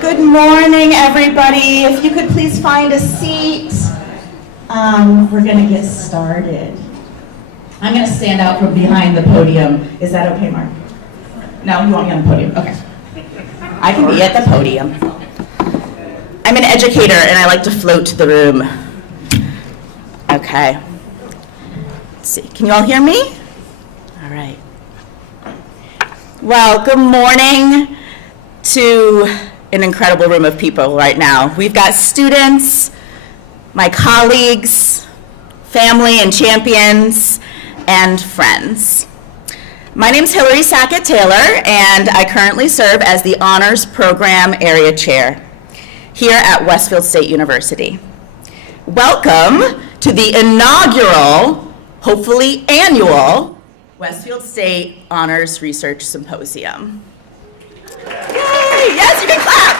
Good morning, everybody. If you could please find a seat, we're going to get started. I'm going to stand out from behind the podium. Is that okay, Mark? No, you want me on the podium? Okay. I can be at the podium. I'm an educator, and I like to float to the room. Okay. Let's see. Can you all hear me? All right. Well, good morning to an incredible room of people right now. We've got students, my colleagues, family and champions, and friends. My name's Hillary Sackett-Taylor, and I currently serve as the Honors Program Area Chair here at Westfield State University. Welcome to the inaugural, hopefully annual, Westfield State Honors Research Symposium. Yay! Yes, you can clap!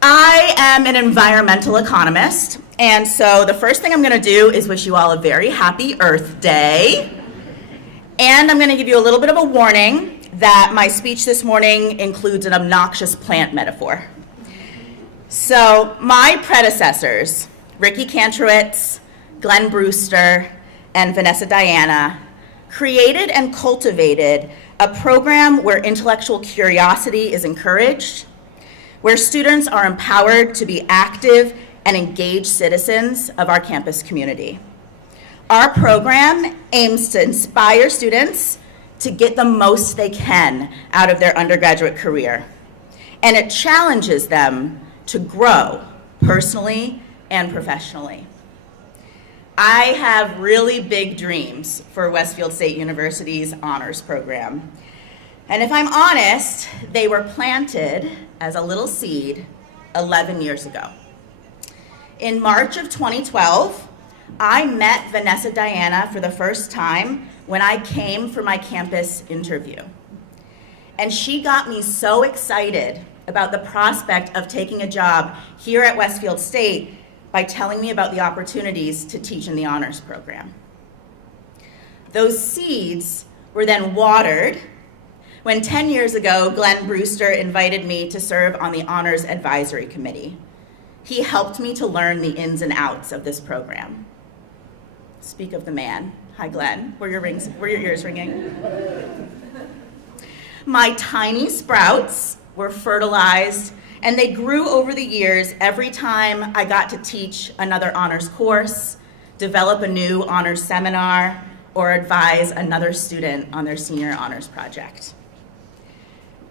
I am an environmental economist, and so the first thing I'm going to do is wish you all a very happy Earth Day. And I'm going to give you a little bit of a warning that my speech this morning includes an obnoxious plant metaphor. So my predecessors, Ricky Kantrowitz, Glenn Brewster, and Vanessa Diana, created and cultivated a program where intellectual curiosity is encouraged, where students are empowered to be active and engaged citizens of our campus community. Our program aims to inspire students to get the most they can out of their undergraduate career, and it challenges them to grow personally and professionally. I have really big dreams for Westfield State University's honors program. And if I'm honest, they were planted as a little seed 11 years ago. In March of 2012, I met Vanessa Diana for the first time when I came for my campus interview. And she got me so excited about the prospect of taking a job here at Westfield State by telling me about the opportunities to teach in the honors program. Those seeds were then watered when 10 years ago, Glenn Brewster invited me to serve on the Honors Advisory Committee. He helped me to learn the ins and outs of this program. Speak of the man. Hi, Glenn. Were your ears ringing? My tiny sprouts were fertilized, and they grew over the years every time I got to teach another honors course, develop a new honors seminar, or advise another student on their senior honors project.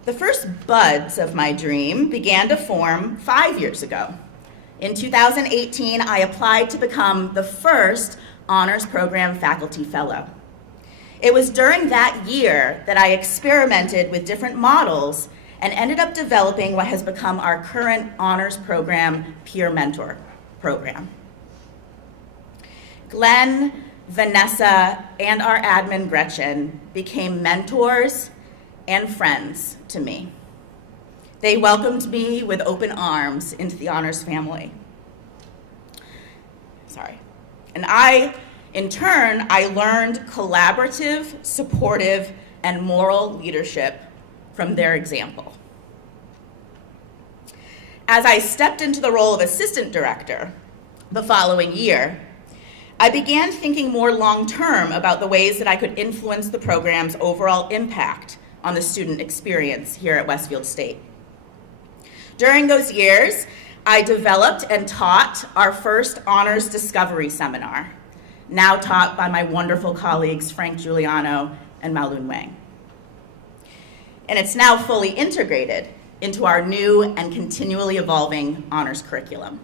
The first buds of my dream began to form 5 years ago. In 2018, I applied to become the first honors program faculty fellow. It was during that year that I experimented with different models and ended up developing what has become our current honors program peer mentor program. Glenn, Vanessa, and our admin Gretchen became mentors and friends to me. They welcomed me with open arms into the honors family. And in turn, I learned collaborative, supportive, and moral leadership from their example. As I stepped into the role of assistant director the following year, I began thinking more long-term about the ways that I could influence the program's overall impact on the student experience here at Westfield State. During those years, I developed and taught our first Honors Discovery Seminar, now taught by my wonderful colleagues Frank Giuliano and Malun Wang. And it's now fully integrated into our new and continually evolving honors curriculum.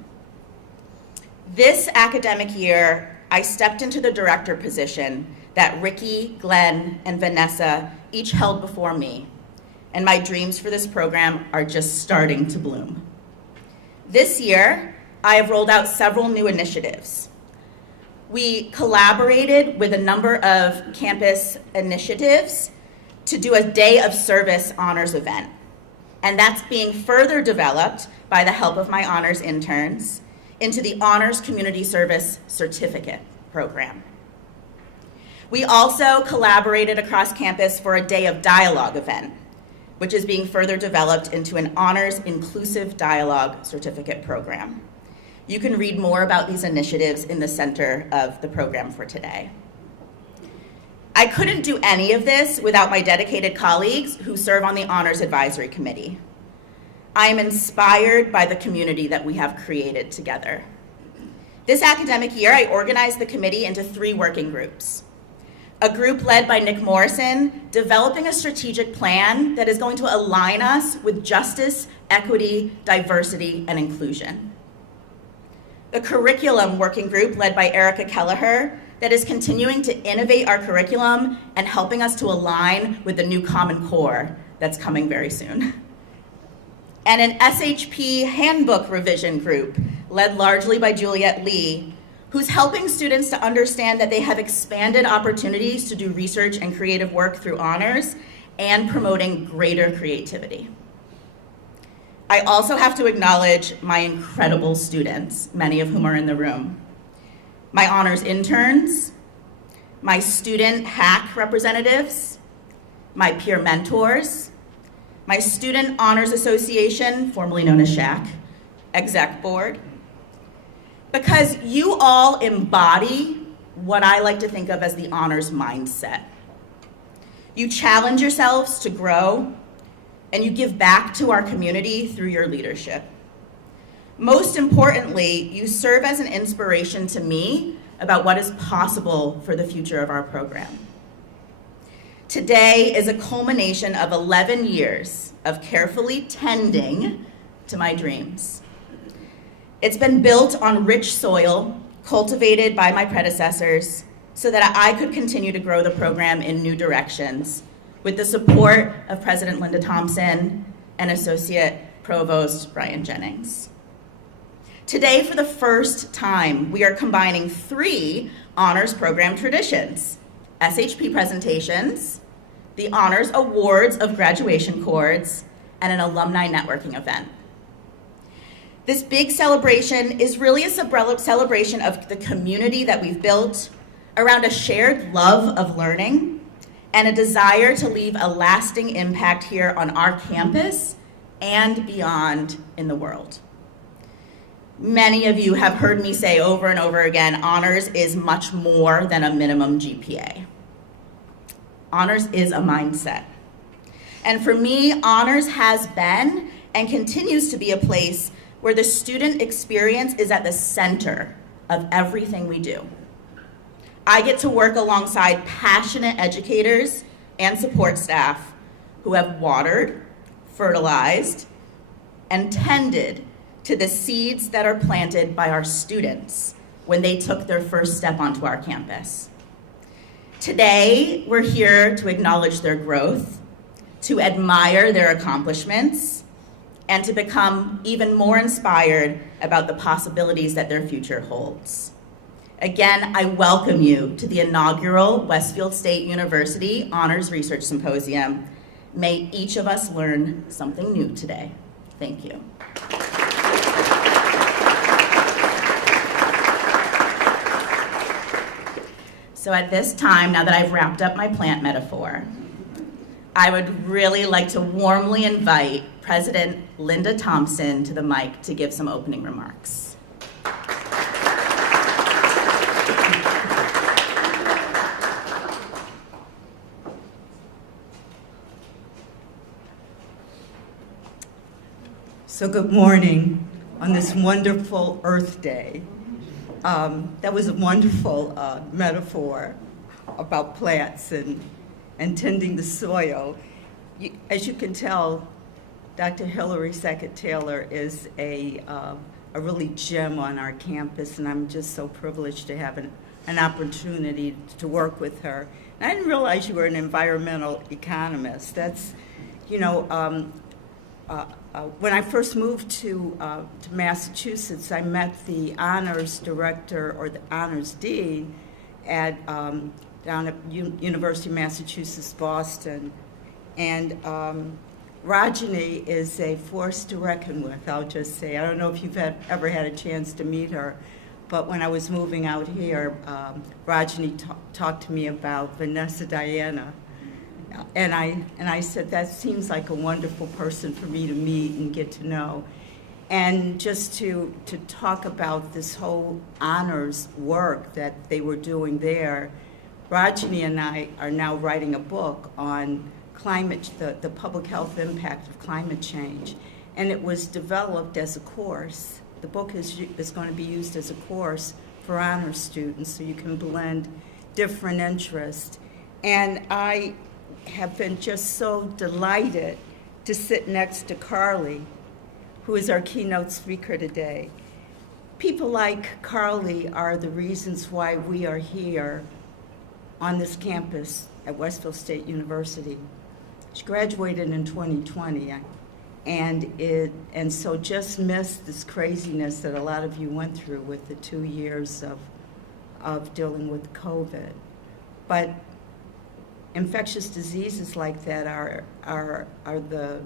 This academic year, I stepped into the director position that Ricky, Glenn, and Vanessa each held before me, and my dreams for this program are just starting to bloom. This year, I have rolled out several new initiatives. We collaborated with a number of campus initiatives to do a Day of Service honors event, and that's being further developed by the help of my honors interns into the Honors Community Service Certificate program. We also collaborated across campus for a Day of Dialogue event, which is being further developed into an Honors Inclusive Dialogue Certificate program. You can read more about these initiatives in the center of the program for today. I couldn't do any of this without my dedicated colleagues who serve on the Honors Advisory Committee. I am inspired by the community that we have created together. This academic year, I organized the committee into 3 working groups. A group led by Nick Morrison, developing a strategic plan that is going to align us with justice, equity, diversity, and inclusion. The curriculum working group led by Erica Kelleher that is continuing to innovate our curriculum and helping us to align with the new Common Core that's coming very soon. And an SHP handbook revision group led largely by Juliette Lee, who's helping students to understand that they have expanded opportunities to do research and creative work through honors and promoting greater creativity. I also have to acknowledge my incredible students, many of whom are in the room. My honors interns, my student HAC representatives, my peer mentors, my Student Honors Association, formerly known as SHAC, exec board, because you all embody what I like to think of as the honors mindset. You challenge yourselves to grow, and you give back to our community through your leadership. Most importantly, you serve as an inspiration to me about what is possible for the future of our program. Today is a culmination of 11 years of carefully tending to my dreams. It's been built on rich soil, cultivated by my predecessors, so that I could continue to grow the program in new directions with the support of President Linda Thompson and Associate Provost Brian Jennings. Today, for the first time, we are combining 3 honors program traditions: SHP presentations, the honors awards of graduation chords, and an alumni networking event. This big celebration is really a celebration of the community that we've built around a shared love of learning and a desire to leave a lasting impact here on our campus and beyond in the world. Many of you have heard me say over and over again, honors is much more than a minimum GPA. Honors is a mindset. And for me, honors has been and continues to be a place where the student experience is at the center of everything we do. I get to work alongside passionate educators and support staff who have watered, fertilized, and tended to the seeds that are planted by our students when they took their first step onto our campus. Today, we're here to acknowledge their growth, to admire their accomplishments, and to become even more inspired about the possibilities that their future holds. Again, I welcome you to the inaugural Westfield State University Honors Research Symposium. May each of us learn something new today. Thank you. So at this time, now that I've wrapped up my plant metaphor, I would really like to warmly invite President Linda Thompson to the mic to give some opening remarks. So good morning on this wonderful Earth Day. That was a wonderful metaphor about plants and tending the soil. As you can tell, Dr. Hillary Sackett-Taylor is a really gem on our campus, and I'm just so privileged to have an opportunity to work with her. And I didn't realize you were an environmental economist. That's, when I first moved to Massachusetts, I met the honors director or the honors dean at down at University of Massachusetts, Boston, and Rajani is a force to reckon with. I'll just say, I don't know if you've ever had a chance to meet her, but when I was moving out here, Rajani talked to me about Vanessa Diana. And I said, that seems like a wonderful person for me to meet and get to know. And just to talk about this whole honors work that they were doing there, Rajani and I are now writing a book on the public health impact of climate change. And it was developed as a course. The book is going to be used as a course for honors students, so you can blend different interests. And I have been just so delighted to sit next to Carly, who is our keynote speaker today. People like Carly are the reasons why we are here on this campus at Westfield State University. She graduated in 2020, and so just missed this craziness that a lot of you went through with the 2 years of dealing with COVID. But infectious diseases like that are the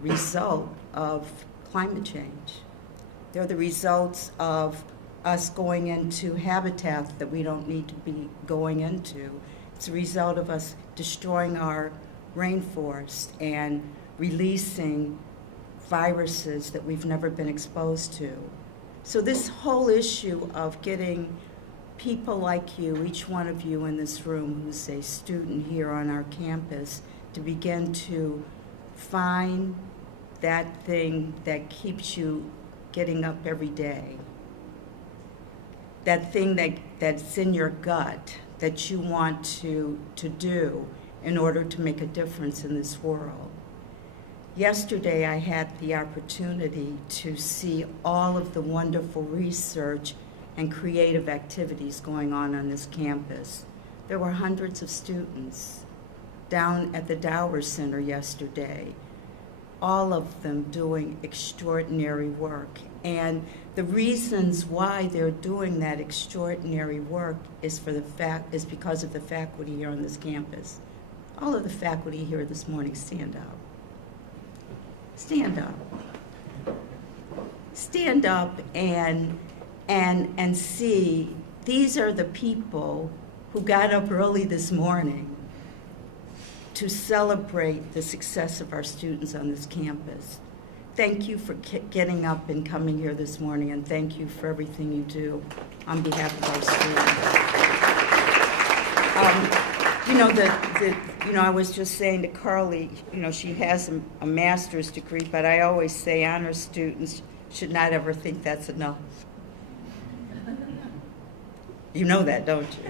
result of climate change. They're the results of us going into habitat that we don't need to be going into. It's a result of us destroying our rainforest and releasing viruses that we've never been exposed to. So this whole issue of getting people like you, each one of you in this room who's a student here on our campus, to begin to find that thing that keeps you getting up every day, that thing that's in your gut that you want to do in order to make a difference in this world. Yesterday, I had the opportunity to see all of the wonderful research and creative activities going on this campus. There were hundreds of students down at the Dower Center yesterday, all of them doing extraordinary work. And the reasons why they're doing that extraordinary work is because of the faculty here on this campus. All of the faculty here this morning, stand up. Stand up. Stand up and see these are the people who got up early this morning to celebrate the success of our students on this campus. Thank you for getting up and coming here this morning, and thank you for everything you do on behalf of our students. I was just saying to Carly, she has a master's degree, but I always say honor students should not ever think that's enough. You know that, don't you?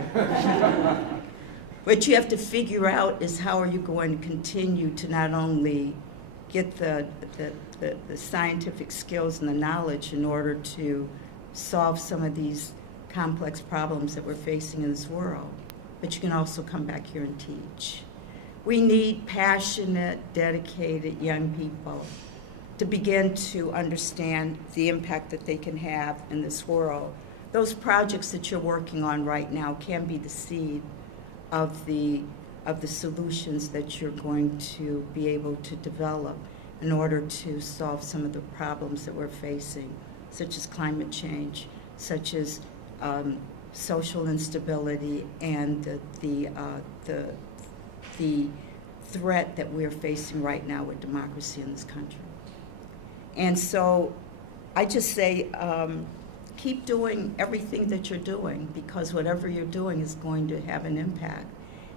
What you have to figure out is how are you going to continue to not only get the scientific skills and the knowledge in order to solve some of these complex problems that we're facing in this world, but you can also come back here and teach. We need passionate, dedicated young people to begin to understand the impact that they can have in this world. Those projects that you're working on right now can be the seed of the solutions that you're going to be able to develop in order to solve some of the problems that we're facing, such as climate change, such as social instability, and the threat that we're facing right now with democracy in this country. And so I just say, keep doing everything that you're doing, because whatever you're doing is going to have an impact.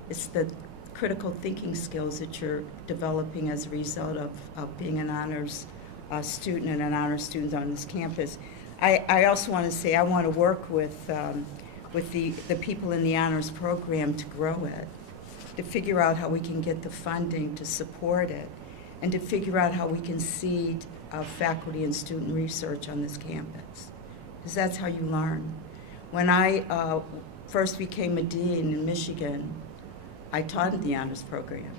It's the critical thinking skills that you're developing as a result of being an honors student and an honors student on this campus. I also want to say I want to work with the people in the honors program to grow it, to figure out how we can get the funding to support it, and to figure out how we can seed faculty and student research on this campus, because that's how you learn. When I first became a dean in Michigan, I taught in the honors program.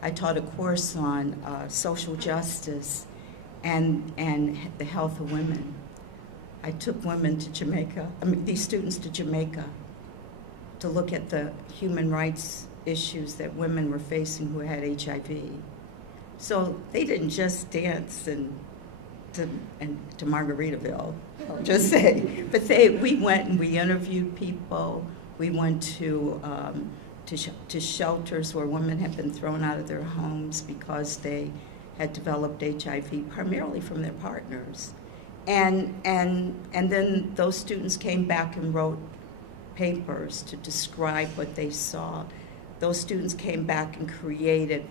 I taught a course on social justice and the health of women. I took women to Jamaica, these students to Jamaica, to look at the human rights issues that women were facing who had HIV. So they didn't just dance to Margaritaville, I'll just say, but we went and we interviewed people. We went to shelters where women had been thrown out of their homes because they had developed HIV, primarily from their partners. And then those students came back and wrote papers to describe what they saw. Those students came back and created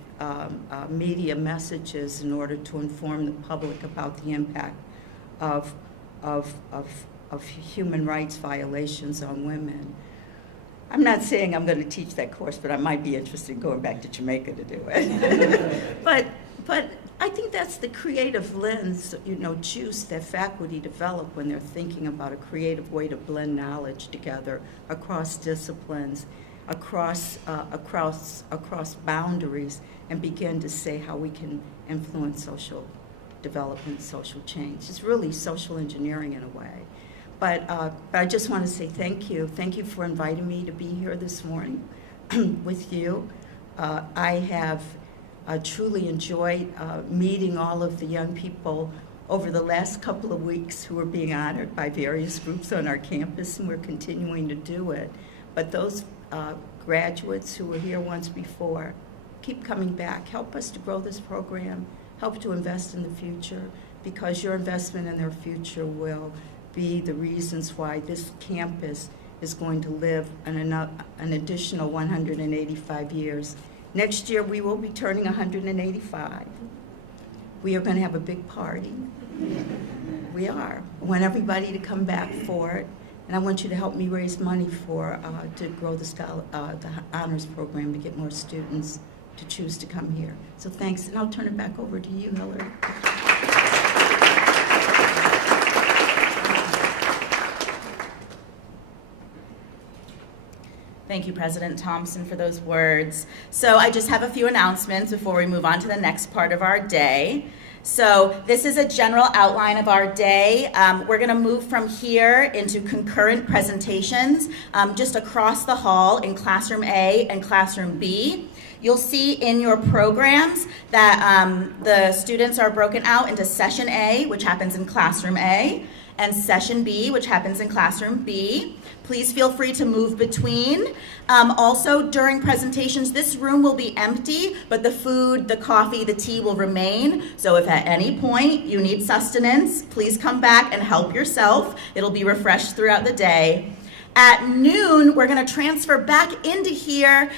media messages in order to inform the public about the impact of human rights violations on women. I'm not saying I'm going to teach that course, but I might be interested in going back to Jamaica to do it. But I think that's the creative lens, juice that faculty develop when they're thinking about a creative way to blend knowledge together across disciplines, across boundaries, and begin to say how we can influence social development, social change. It's really social engineering in a way. But I just want to say thank you. Thank you for inviting me to be here this morning with you. I have truly enjoyed meeting all of the young people over the last couple of weeks who are being honored by various groups on our campus, and we're continuing to do it. But those graduates who were here once before, keep coming back. Help us to grow this program. Help to invest in the future, because your investment in their future will be the reasons why this campus is going to live an additional 185 years. Next year, we will be turning 185. We are going to have a big party. We are. I want everybody to come back for it, and I want you to help me raise money to grow the honors program to get more students to choose to come here. So thanks, and I'll turn it back over to you, Hillary. Thank you, President Thompson, for those words. So I just have a few announcements before we move on to the next part of our day. So this is a general outline of our day. We're going to move from here into concurrent presentations just across the hall in Classroom A and Classroom B. You'll see in your programs that the students are broken out into Session A, which happens in Classroom A, and Session B, which happens in Classroom B. Please feel free to move between. Also, during presentations, this room will be empty, but the food, the coffee, the tea will remain. So if at any point you need sustenance, please come back and help yourself. It'll be refreshed throughout the day. At noon, we're going to transfer back into here.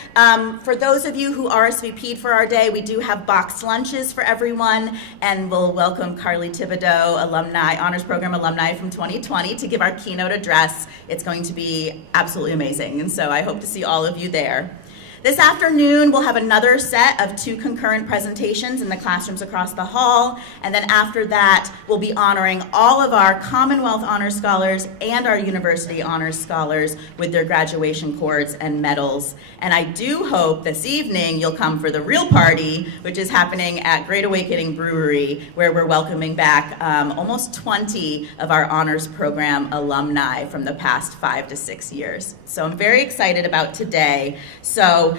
For those of you who RSVP'd for our day, we do have boxed lunches for everyone, and we'll welcome Carly Thibodeau, alumni, honors program alumni from 2020, to give our keynote address. It's going to be absolutely amazing, and so I hope to see all of you there. This afternoon, we'll have another set of 2 concurrent presentations in the classrooms across the hall, and then after that, we'll be honoring all of our Commonwealth Honors Scholars and our University Honors Scholars with their graduation cords and medals. And I do hope this evening you'll come for the real party, which is happening at Great Awakening Brewery, where we're welcoming back almost 20 of our honors program alumni from the past 5 to 6 years. So I'm very excited about today. So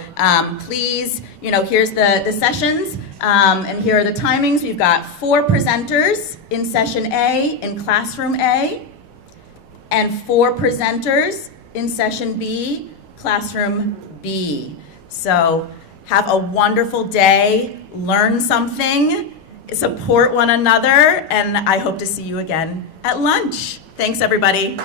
please, here's the sessions, and here are the timings. We've got 4 presenters in Session A in Classroom A, and 4 presenters in Session B, Classroom B. So have a wonderful day, learn something, support one another, and I hope to see you again at lunch. Thanks, everybody.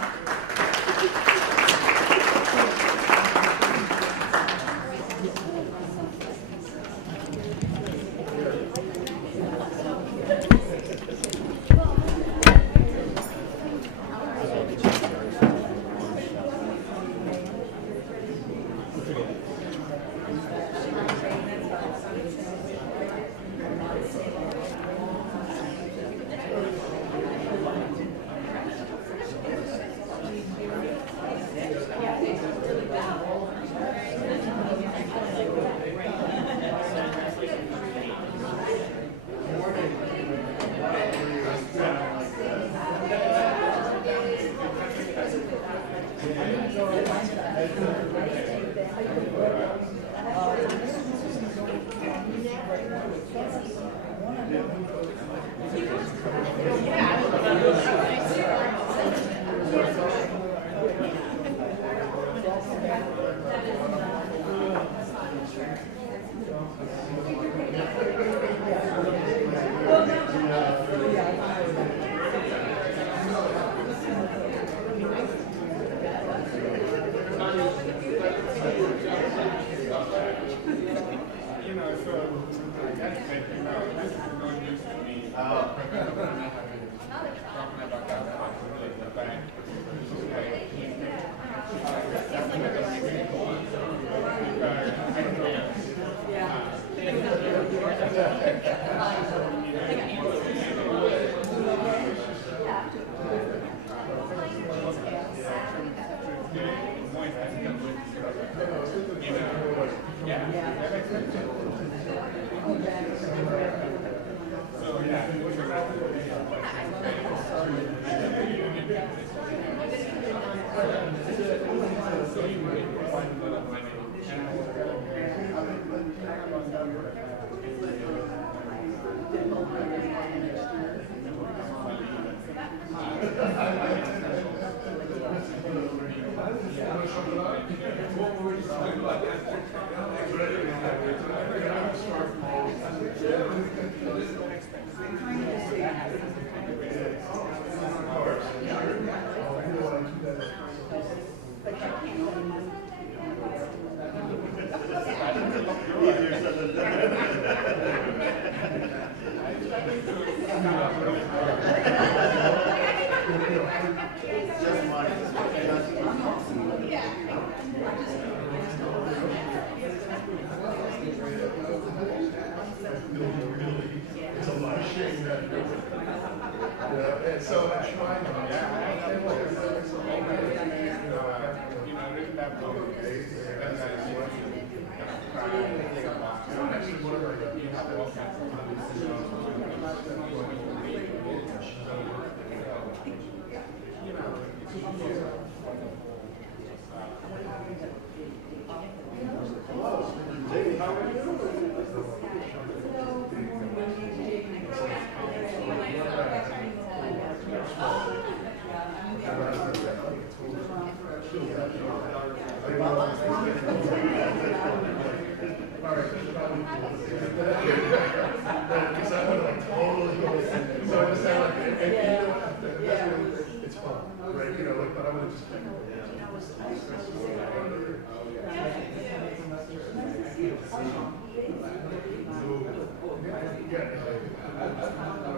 I'm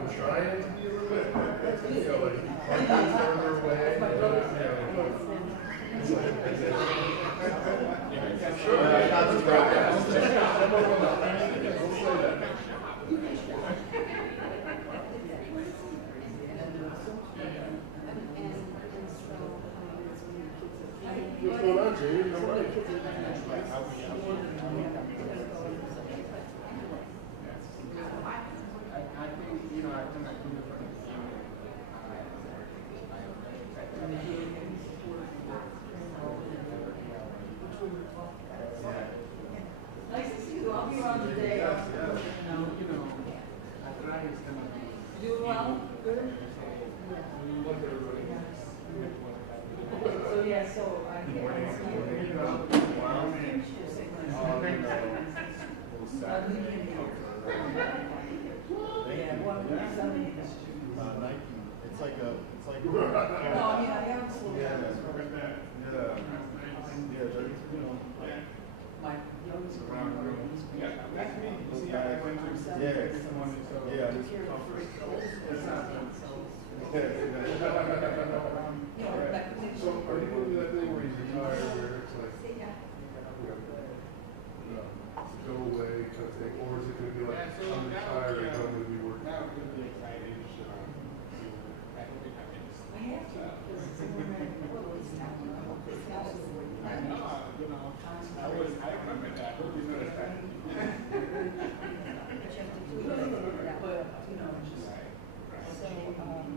trying to be a little bit, further away. What's going on, Jamie? How are you? Nice to see you. I'll be around today. Doing well? Good? So, yeah, so I can't see It's like No, I mean, I have a slow yeah, my youngest So are you going to do that thing where you retire where it's like, go away kind of thing, or is it going to be like, I'm retired and I'm going to be working? I have to, because it's in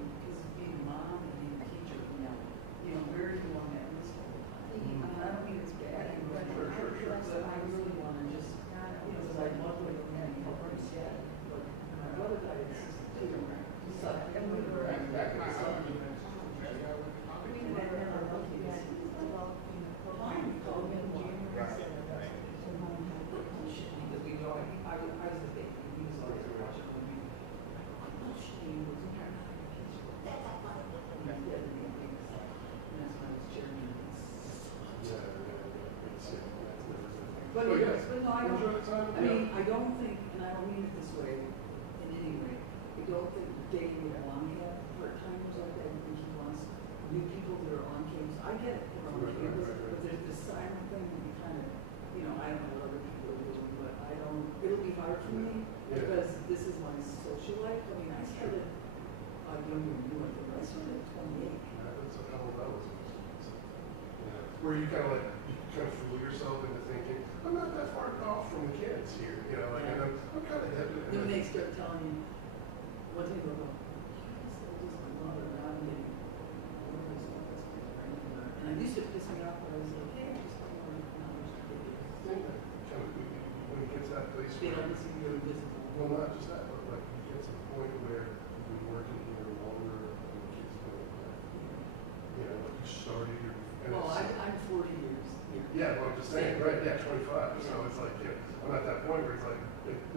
because being a mom and being a teacher, where do you want to end this whole time? I don't mean it's bad, but I really want to just, because I love what you're doing, but my brother died at 62, so and we were and I never loved you guys. He called me in January. Because we go, I was a baby, he was always watching me. She was in her But no, I don't. I don't think, and I don't mean it this way in any way. I don't think Dave would want to have part-timers like that. I think he wants new people that are on campus. I get it, they're on campus, but there's this silent thing that you kind of, I don't know what other people are doing, but I don't. It'll be hard for me because this is my social life. I mean, I started younger than you, I started at 28. That's how old I was. Where you kind of fool yourself into thinking, I'm not that far off from the kids here, and I'm kind of hip. Then when they start telling you, one thing about, just my mother, and I'm getting, and I used to piss me off, but I was like, hey, I just don't want to acknowledge the kids. When it gets to that place They where, don't see you invisible. well, not just that, but like you get to the point where you've been working here longer than the kids been like you started your. Well, I'm 40 years here. Yeah, well, I'm just saying, right? Yeah, 25. So it's like, I'm at that point where it's like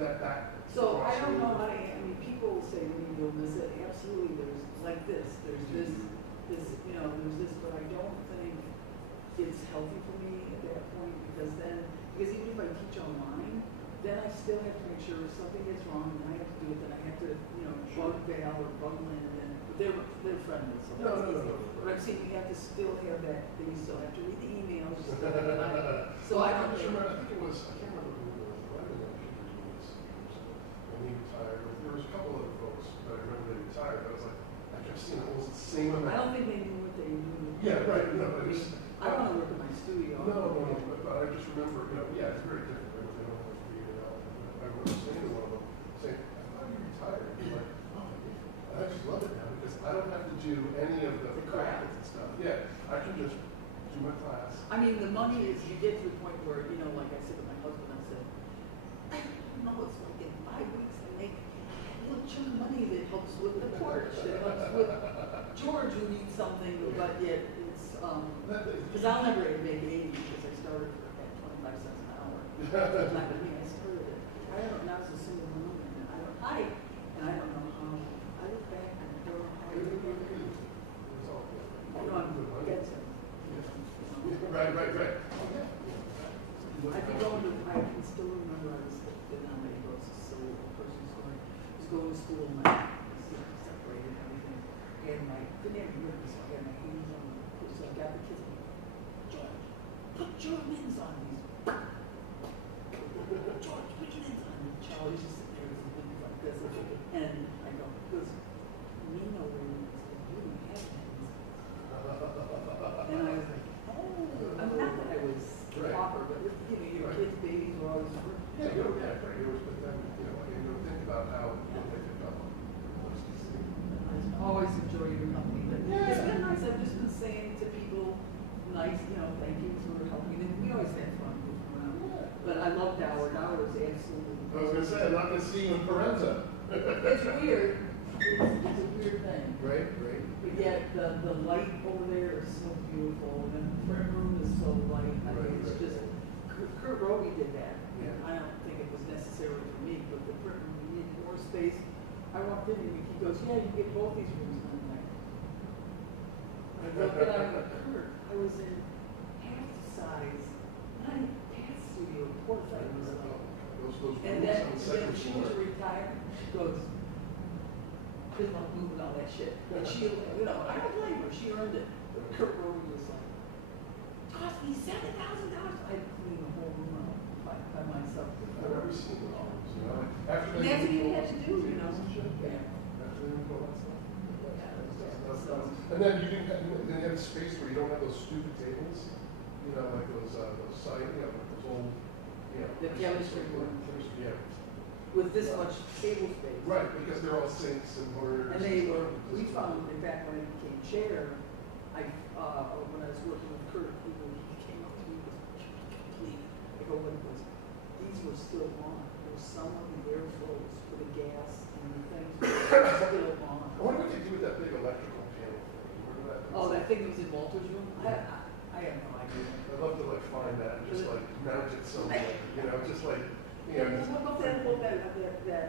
that. So I don't know how to. I mean, people will say, you'll miss it. Absolutely, there's like this. There's this. There's this. But I don't think it's healthy for me at that point because even if I teach online, then I still have to make sure if something gets wrong and I have to do it. Then I have to, bug Val or bug Lynn, and then they're friendly. So that's easy. But I'm saying we have to still have that. Then you still have to read the emails. So I don't remember. I think it was. I can't remember who it was. But I don't know if he was. When he retired, there was a couple other folks that I remember they retired. I was like, I kept seeing almost the same amount. I don't think they knew what they were doing. Yeah, right. No, I mean, I don't want to work in my studio. No, but I just remember. It's very different. They don't have to figure it out. I remember saying to one of them, saying, I thought you retired. He's like, oh, I just love it now because I don't have to do any of the crap and stuff. Yeah, I can just do my class. I mean, the money is, you get to the point where, like I said to my husband, I said, I don't know, it's like in 5 weeks I make a little chunk of money that helps with the porch, that helps with George who needs something, but yet it's, because I'll never make 80 because I started at 25 cents an hour. It's not gonna be, I started it. I don't know, I was a single mom, and I don't know how, I look back and I don't know how I did it. I'm dead serious. Right. Oh, yeah. I can go into, I can still remember I was the nominee process, so a person's going to school, and my separated and everything, and my, didn't have ribbons, so I had my hands on them, so I got the kids, George, put your mittens on these. George, put your mittens on. And Charlie's just sitting there with his mittens like this, and I go, because me no ribbons, you don't have mittens. And I was like, oh, I'm not that I was Right. proper, but you know, your Right. kids' babies were always. Yeah, you always put them, you don't think about how they pick up on. I always enjoy your company, but it's been nice, I've just been saying to people, nice, you know, thank you for helping, and we always had fun goofing around. But I love Howard, Howard is absolutely. I was gonna say, I'm not gonna see you in Parenza. It's weird, it's a weird thing, Right. but yet the light over there is so beautiful, and the front room is so light, I mean, it's Right. just, Kurt Roby did that. Yeah. I don't think it was necessary for me, but the front room, you need more space. I walked in and he goes, yeah, you get both these rooms. And I'm like, I looked at him and Kurt, I was in half the size, not even half studio, fourth I was like. Those And rooms then, on the second she was floor. retired, she goes, good luck moving all that shit. And she, you know, I don't blame her, she earned it. But Kurt Roby was like, cost me $7,000. I cleaned the whole room out by myself. I've never seen those rooms, you know? After And they that's what you remove had all to those do, you know? tables and shit. Yeah. After they remove all that stuff. So- And then you didn't have space where you don't have those stupid tables, you know, like those side, you know, those old, you know. The chemistry room. Yeah. With this much table space. Right, because they're all sinks and mortars. And they were, we found, in fact, when I became chair, when I was working with Kurt, he came up to me with, clean. I go, what was, these were still on. There was some of the airflows for the gas and the things were still on. I wonder what they do with that big electrical panel thing. Remember that? Oh, that thing that was in Walter's room? I have no idea. I'd love to like find that and just like mount it somewhere, you know, just like, you know, just. What about that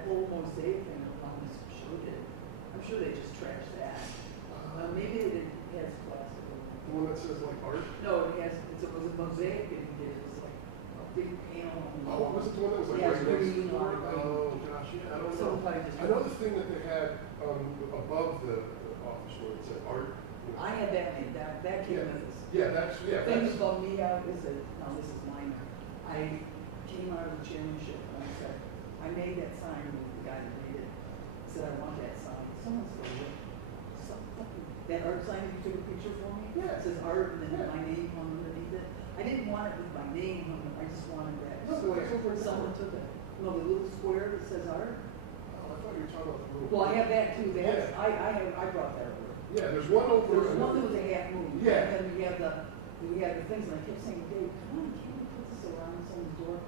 whole mosaic thing that Thomas showed it? I'm sure they just trashed that. Maybe it has plastic. The one that says like art? No, it was a mosaic and it was like a big panel. on the Oh, wall. was it the one that was like Yeah, right next to green, the door? green. Oh, gosh, yeah, I don't know. Somebody just. I know the thing that they had above the office where it said art. You know. I had that made, that came with us. Yeah, that's, Thing that bummed me out is that, now this is minor, I came out of the chairmanship and I said, I made that sign with the guy that made it. I said, I want that sign. Someone stole it. That art sign that you took a picture for me? Yeah. It says art and then Yeah. my name hung underneath it. I didn't want it with my name hung, I just wanted that No, square. it's over there. Someone took it. No, the little square that says art. Oh, I thought you were talking about the room. Well, I have that too. That's, Yeah. I brought that over. Yeah, there's one over. There was one that was a half moon. Yeah. And then we had the things, and I kept saying, Dave, come on, can't we put this around someone's door?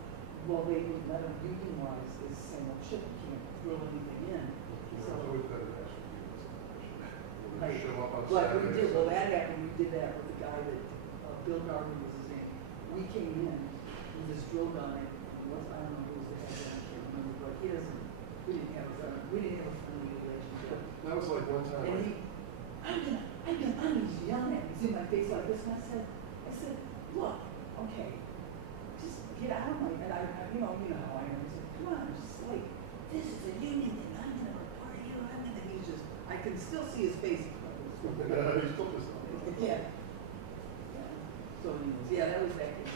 Well, they would let them union wise, is saying, well, shit, you can't drill anything in. It's So, always better to ask for people. right. Show up on But we Saturday. did, well, that happened, we did that with the guy that, Bill Garvin was his name. We came in with this drill gun, and I don't know who was the head guy, I can't remember, but he doesn't, we didn't have a friendly relationship. That was like one time. And he, I'm gonna yell at me. He's in my face like this, and I said, look, okay, just get out of my, and you know how I am. He said, come on, just like, this is a union, and I'm gonna report you, and he's just, I can still see his face. He's still just. Yeah. So anyways, yeah, that was that game.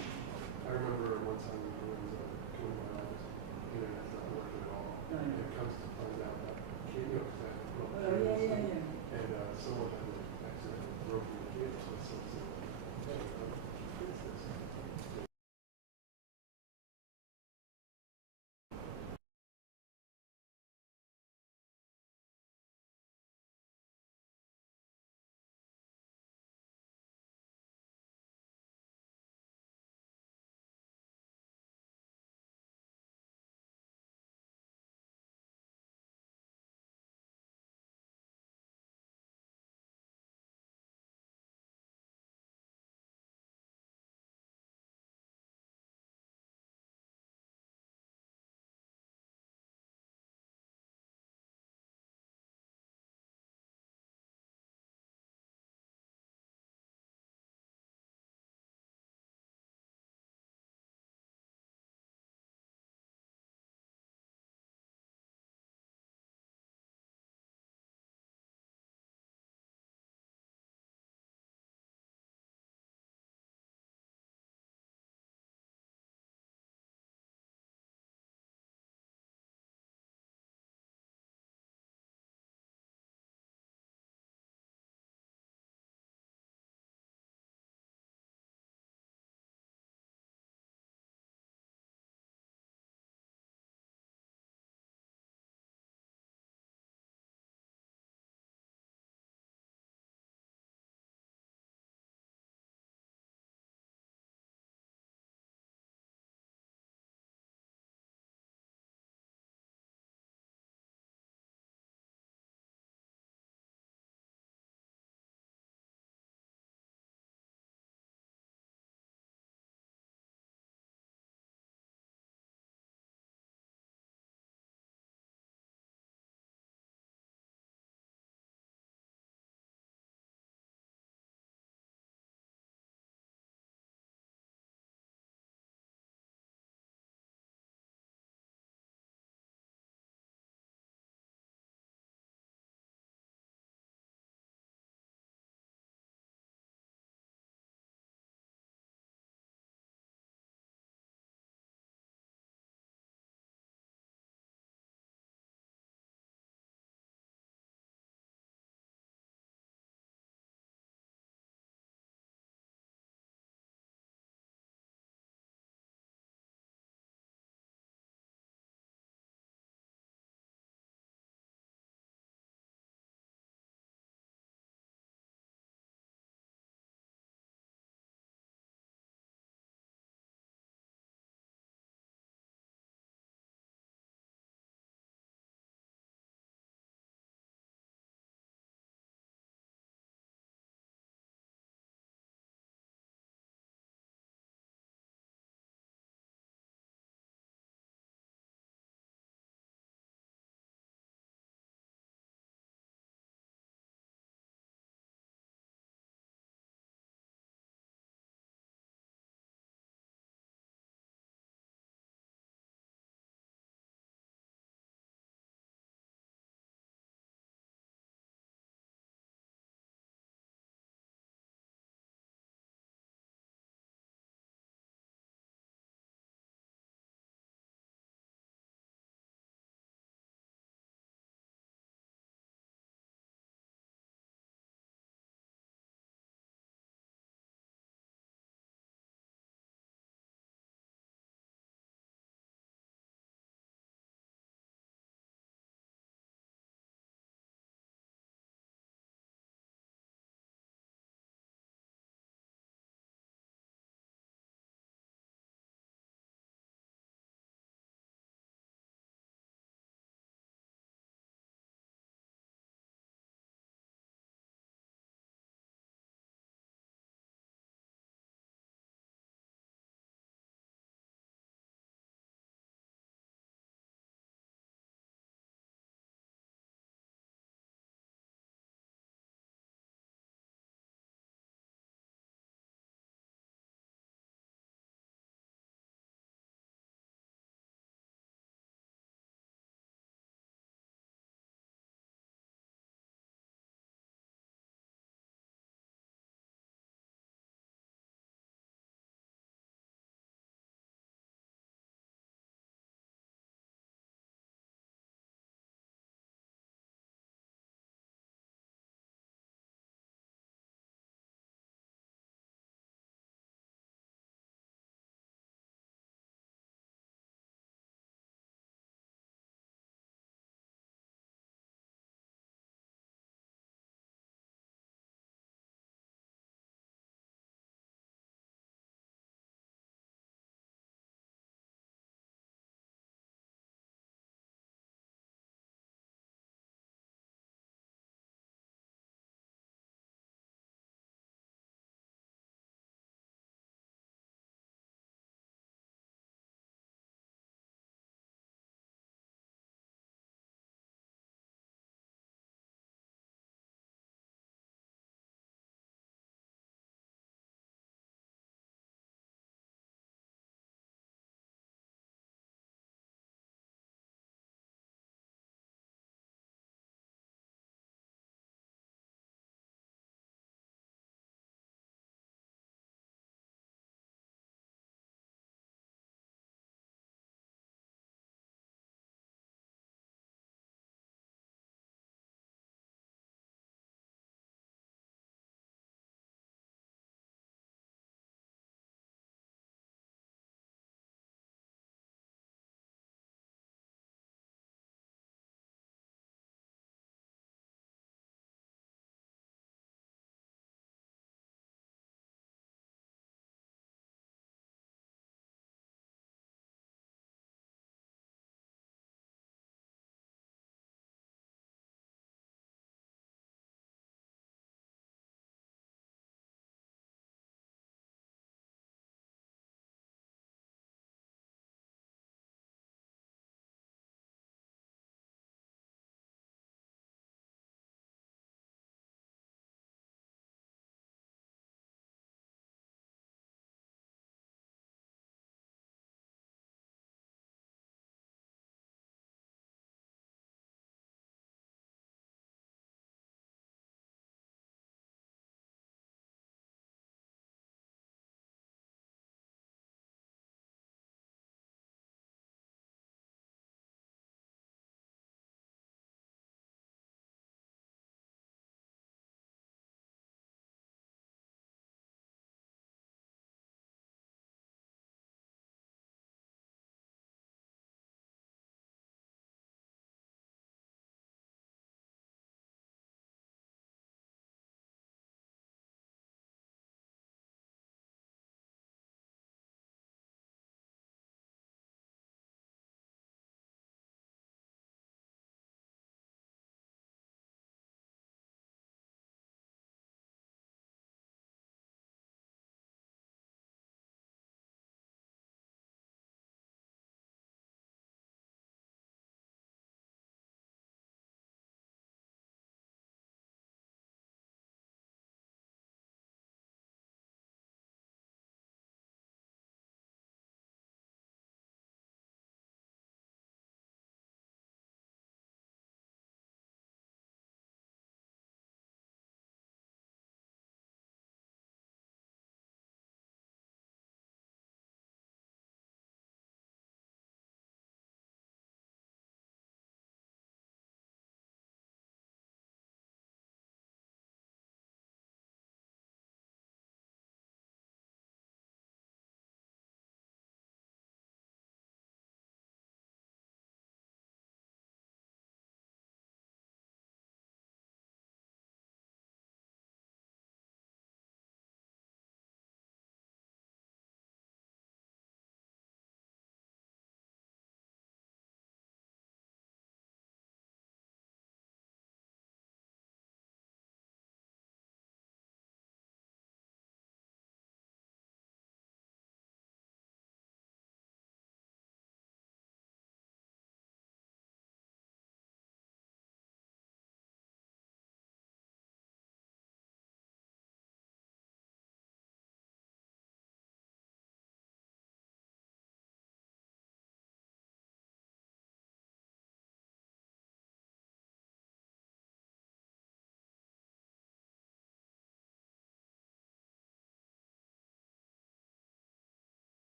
I remember one time when I was coming to my office, internet's not working at all. Oh, yeah. And it comes to find out that, you know, because I have to put up Oh, yeah, cameras yeah, yeah. And someone had accidentally broken the cable, so I said, hey, what is this?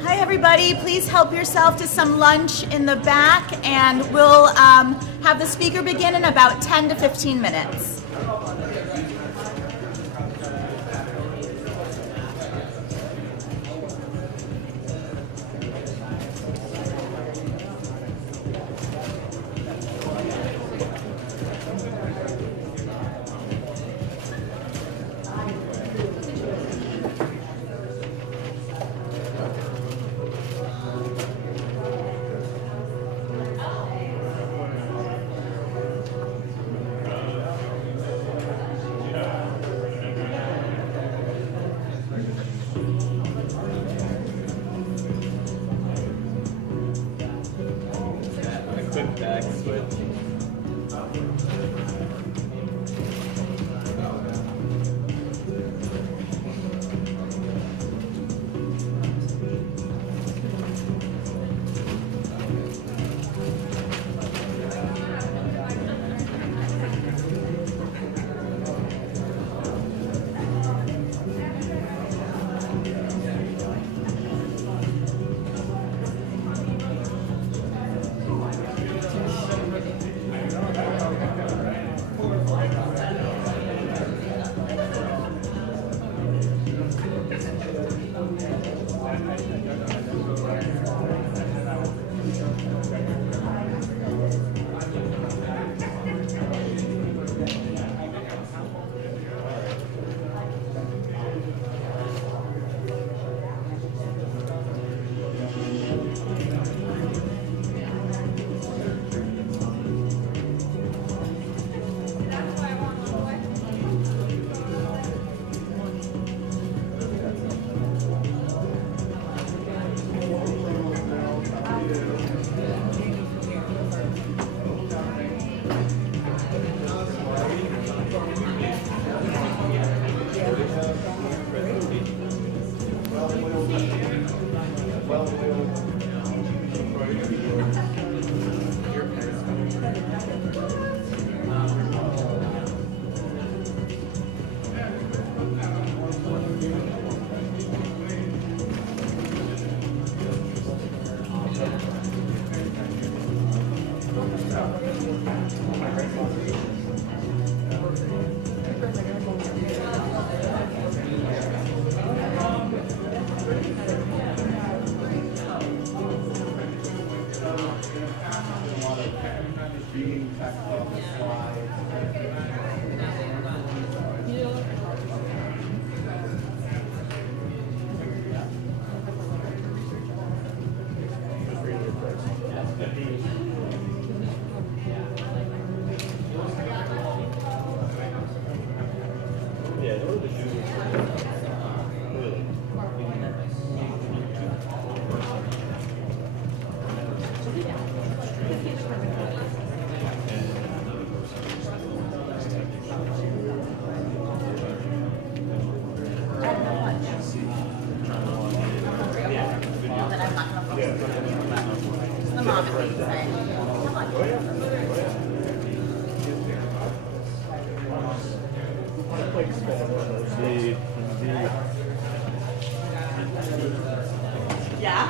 Hi, everybody. Please help yourself to some lunch in the back, and we'll have the speaker begin in about 10 to 15 minutes. Yeah.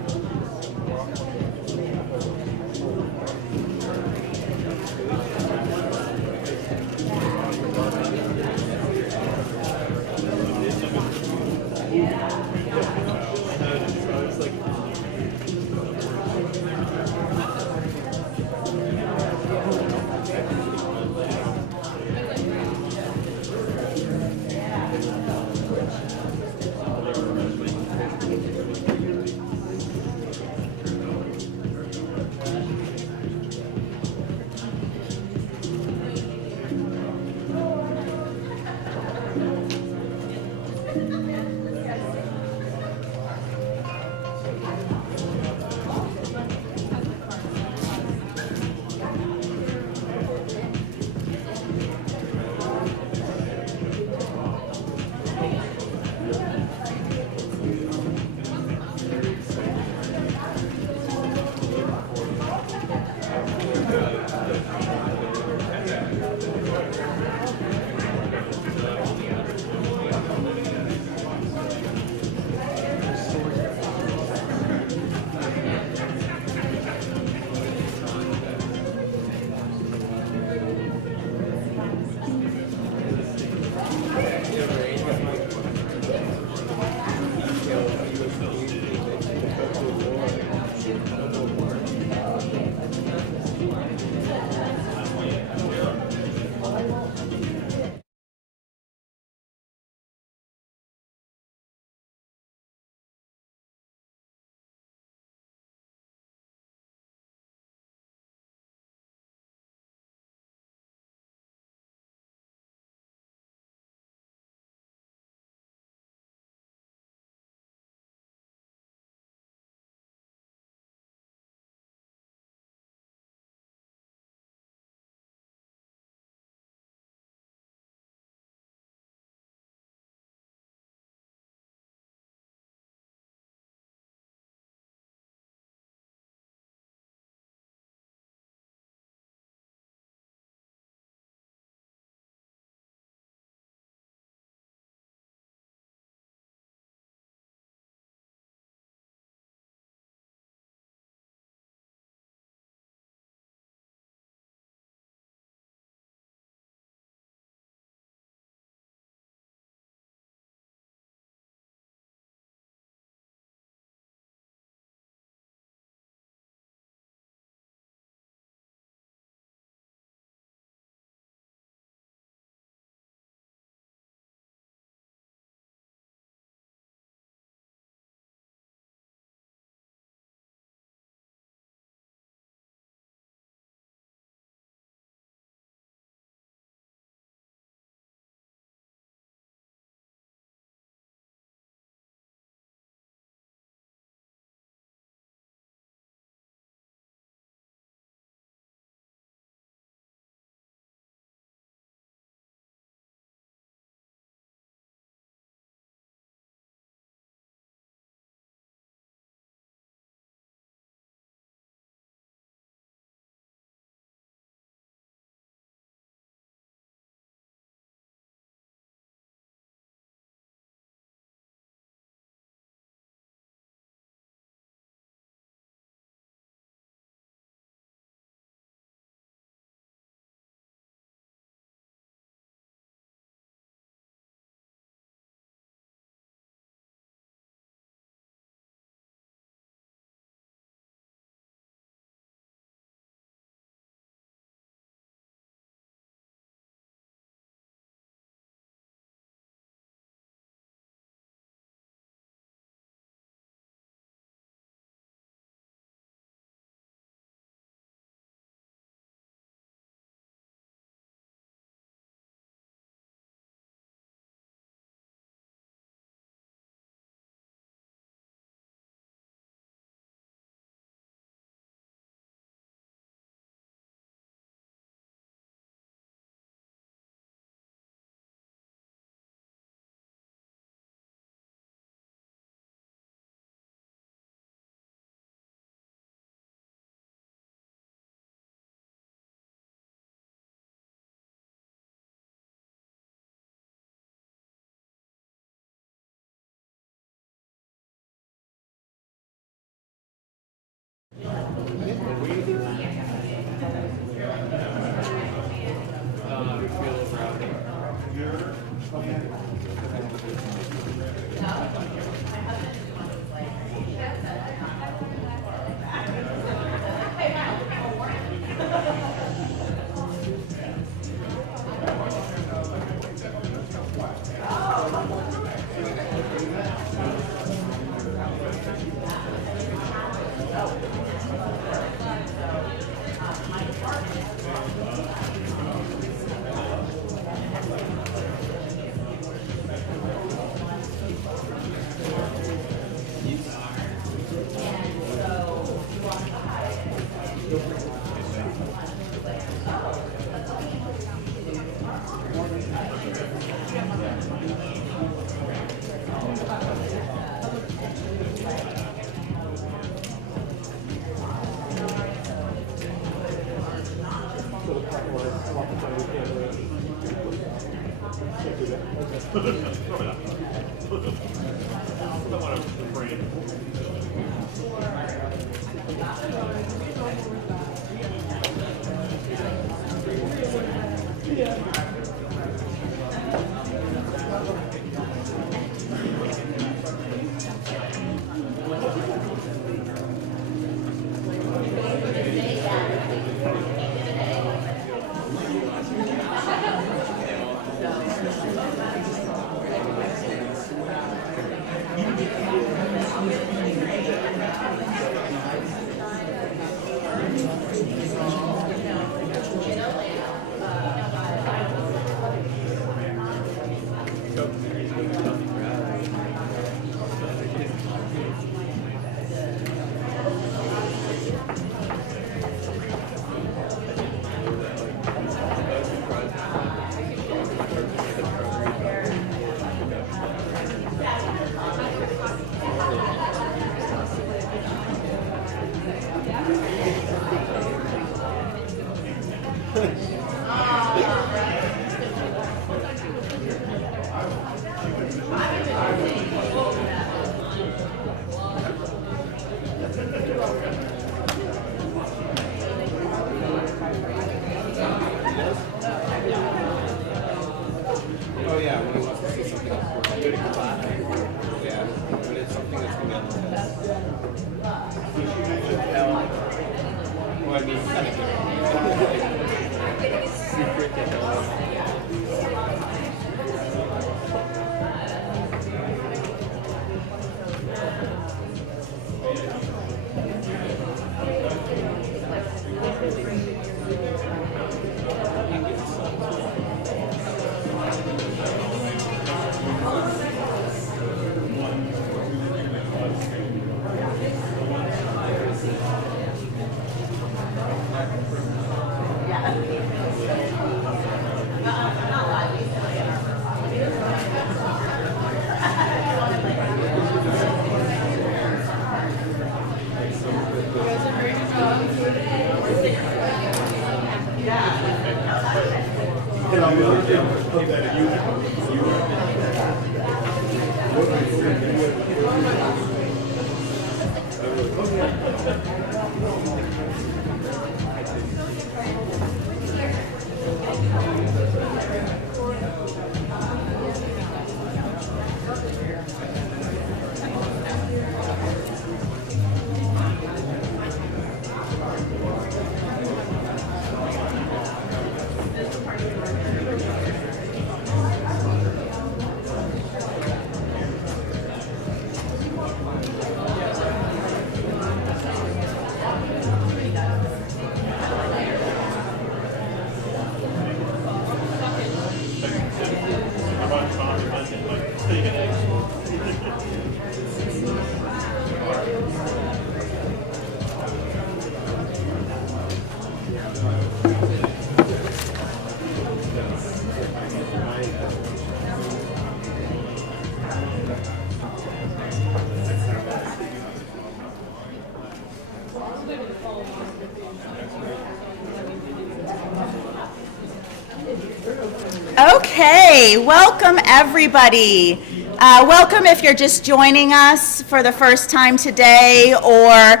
Okay, welcome everybody. Welcome if you're just joining us for the first time today, or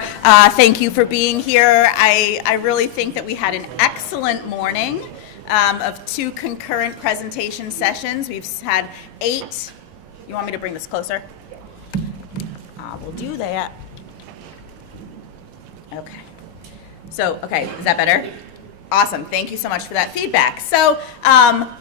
thank you for being here. I really think that we had an excellent morning of 2 concurrent presentation sessions. We've had 8. You want me to bring this closer? We'll do that. Okay. So, okay, is that better? Awesome. Thank you so much for that feedback. So,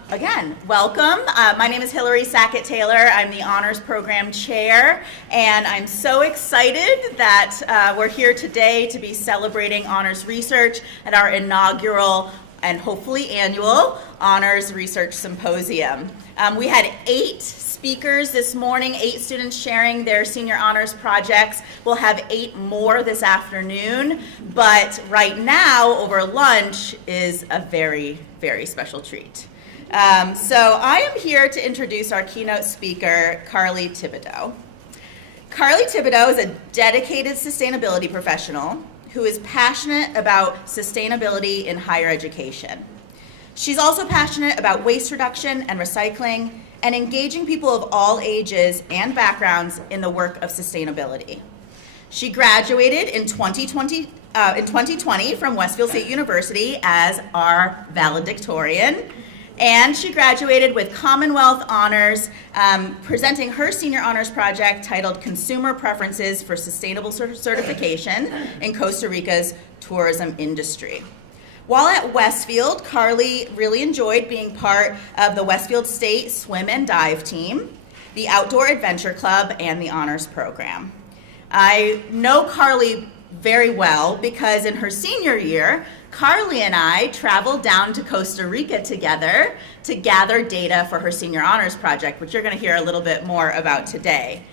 again, welcome. My name is Hillary Sackett-Taylor. I'm the Honors Program Chair, and I'm so excited that we're here today to be celebrating honors research at our inaugural and hopefully annual Honors Research Symposium. We had 8 speakers this morning, 8 students sharing their senior honors projects. We'll have 8 more this afternoon, but right now, over lunch, is a very, very special treat. So I am here to introduce our keynote speaker, Carly Thibodeau. Carly Thibodeau is a dedicated sustainability professional who is passionate about sustainability in higher education. She's also passionate about waste reduction and recycling and engaging people of all ages and backgrounds in the work of sustainability. She graduated in 2020 from Westfield State University as our valedictorian, and she graduated with Commonwealth Honors, presenting her senior honors project titled Consumer Preferences for Sustainable Certification in Costa Rica's Tourism Industry. While at Westfield, Carly really enjoyed being part of the Westfield State Swim and Dive Team, the Outdoor Adventure Club, and the Honors Program. I know Carly very well because in her senior year, Carly and I traveled down to Costa Rica together to gather data for her senior honors project, which you're going to hear a little bit more about today.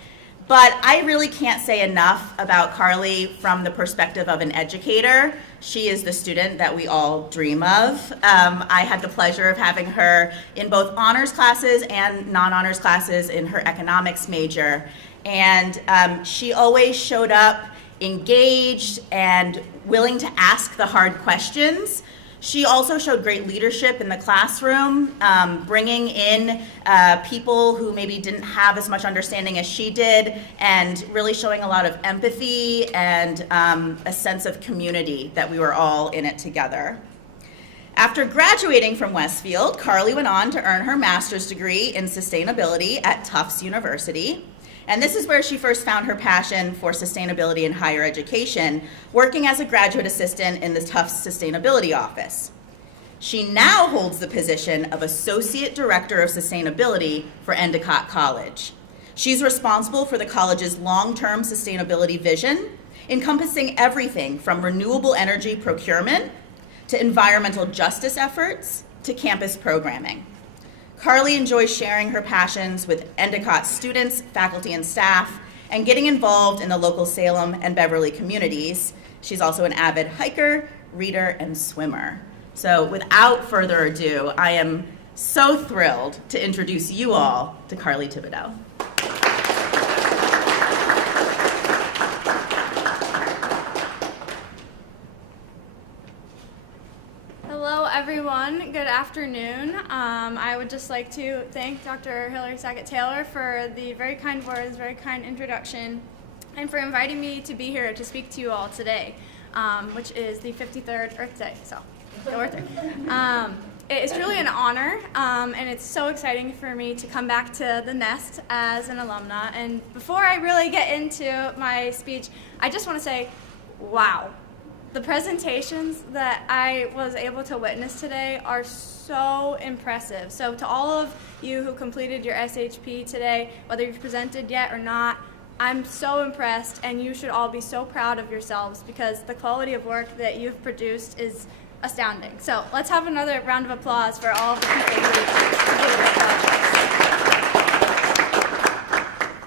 But I really can't say enough about Carly from the perspective of an educator. She is the student that we all dream of. I had the pleasure of having her in both honors classes and non-honors classes in her economics major. And she always showed up engaged and willing to ask the hard questions. She also showed great leadership in the classroom, bringing in people who maybe didn't have as much understanding as she did, and really showing a lot of empathy and a sense of community that we were all in it together. After graduating from Westfield, Carly went on to earn her master's degree in sustainability at Tufts University. And this is where she first found her passion for sustainability in higher education, working as a graduate assistant in the Tufts Sustainability Office. She now holds the position of Associate Director of Sustainability for Endicott College. She's responsible for the college's long-term sustainability vision, encompassing everything from renewable energy procurement to environmental justice efforts to campus programming. Carly enjoys sharing her passions with Endicott students, faculty, and staff, and getting involved in the local Salem and Beverly communities. She's also an avid hiker, reader, and swimmer. So without further ado, I am so thrilled to introduce you all to Carly Thibodeau. Hello, everyone. Good afternoon. I would just like to thank Dr. Hillary Sackett-Taylor for the very kind words, very kind introduction, and for inviting me to be here to speak to you all today, which is the 53rd Earth Day. So, go Earth Day. It is truly an honor, and it's so exciting for me to come back to the Nest as an alumna. And before I really get into my speech, I just want to say, wow. The presentations that I was able to witness today are so impressive. So to all of you who completed your SHP today, whether you've presented yet or not, I'm so impressed, and you should all be so proud of yourselves because the quality of work that you've produced is astounding. So let's have another round of applause for all of the people who completed their projects.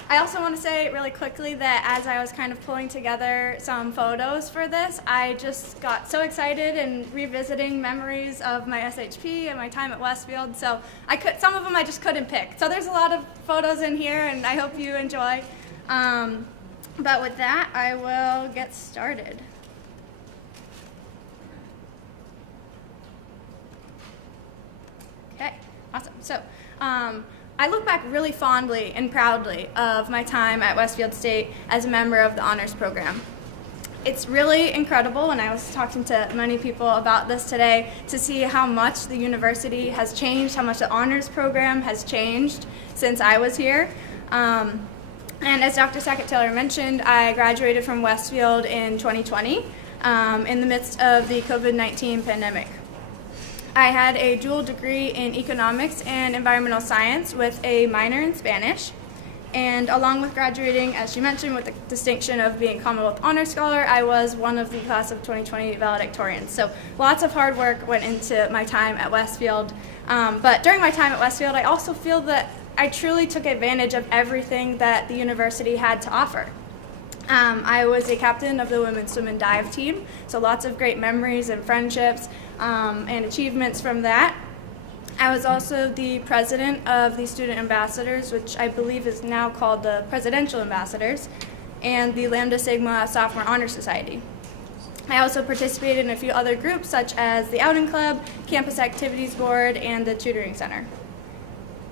I also want to say really quickly that as I was kind of pulling together some photos for this, I just got so excited and revisiting memories of my SHP and my time at Westfield. So some of them I just couldn't pick. So there's a lot of photos in here, and I hope you enjoy. But with that, I will get started. Okay, awesome. So I look back really fondly and proudly of my time at Westfield State as a member of the honors program. It's really incredible, and I was talking to many people about this today, to see how much the university has changed, how much the honors program has changed since I was here. And as Dr. Sackett-Taylor mentioned, I graduated from Westfield in 2020 in the midst of the COVID-19 pandemic. I had a dual degree in economics and environmental science with a minor in Spanish. And along with graduating, as you mentioned, with the distinction of being Commonwealth Honor Scholar, I was one of the class of 2020 valedictorians. So lots of hard work went into my time at Westfield. But during my time at Westfield, I also feel that I truly took advantage of everything that the university had to offer. I was a captain of the women's swim and dive team, so lots of great memories and friendships and achievements from that. I was also the president of the student ambassadors, which I believe is now called the presidential ambassadors, and the Lambda Sigma Sophomore Honor Society. I also participated in a few other groups such as the Outing Club, Campus Activities Board, and the Tutoring Center.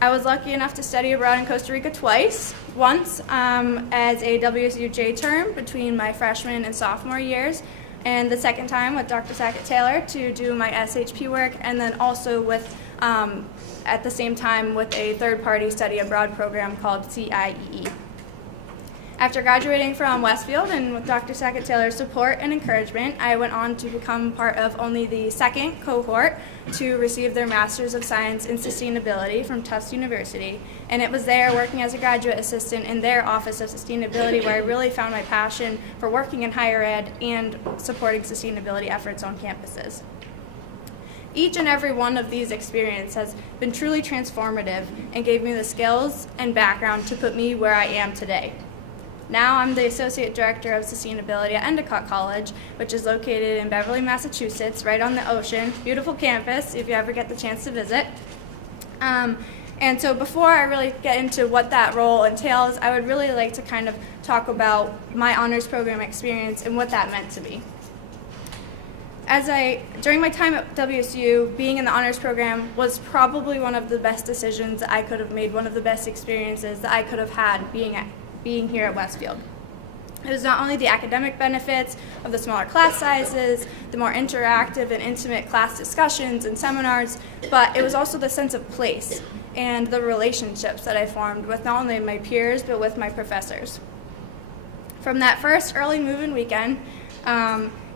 I was lucky enough to study abroad in Costa Rica twice, once as a WSUJ term between my freshman and sophomore years, and the second time with Dr. Sackett-Taylor to do my SHP work, and then also with at the same time with a third-party study abroad program called CIEE. After graduating from Westfield and with Dr. Sackett-Taylor's support and encouragement, I went on to become part of only the second cohort to receive their Master's of Science in Sustainability from Tufts University. And it was there, working as a graduate assistant in their Office of Sustainability, where I really found my passion for working in higher ed and supporting sustainability efforts on campuses. Each and every one of these experiences has been truly transformative and gave me the skills and background to put me where I am today. Now I'm the Associate Director of Sustainability at Endicott College, which is located in Beverly, Massachusetts, right on the ocean. Beautiful campus if you ever get the chance to visit. And so before I really get into what that role entails, I would really like to kind of talk about my honors program experience and what that meant to me. During my time at WSU, being in the honors program was probably one of the best decisions that I could have made, one of the best experiences that I could have had being here at Westfield. It was not only the academic benefits of the smaller class sizes, the more interactive and intimate class discussions and seminars, but it was also the sense of place and the relationships that I formed with not only my peers, but with my professors. From that first early move-in weekend,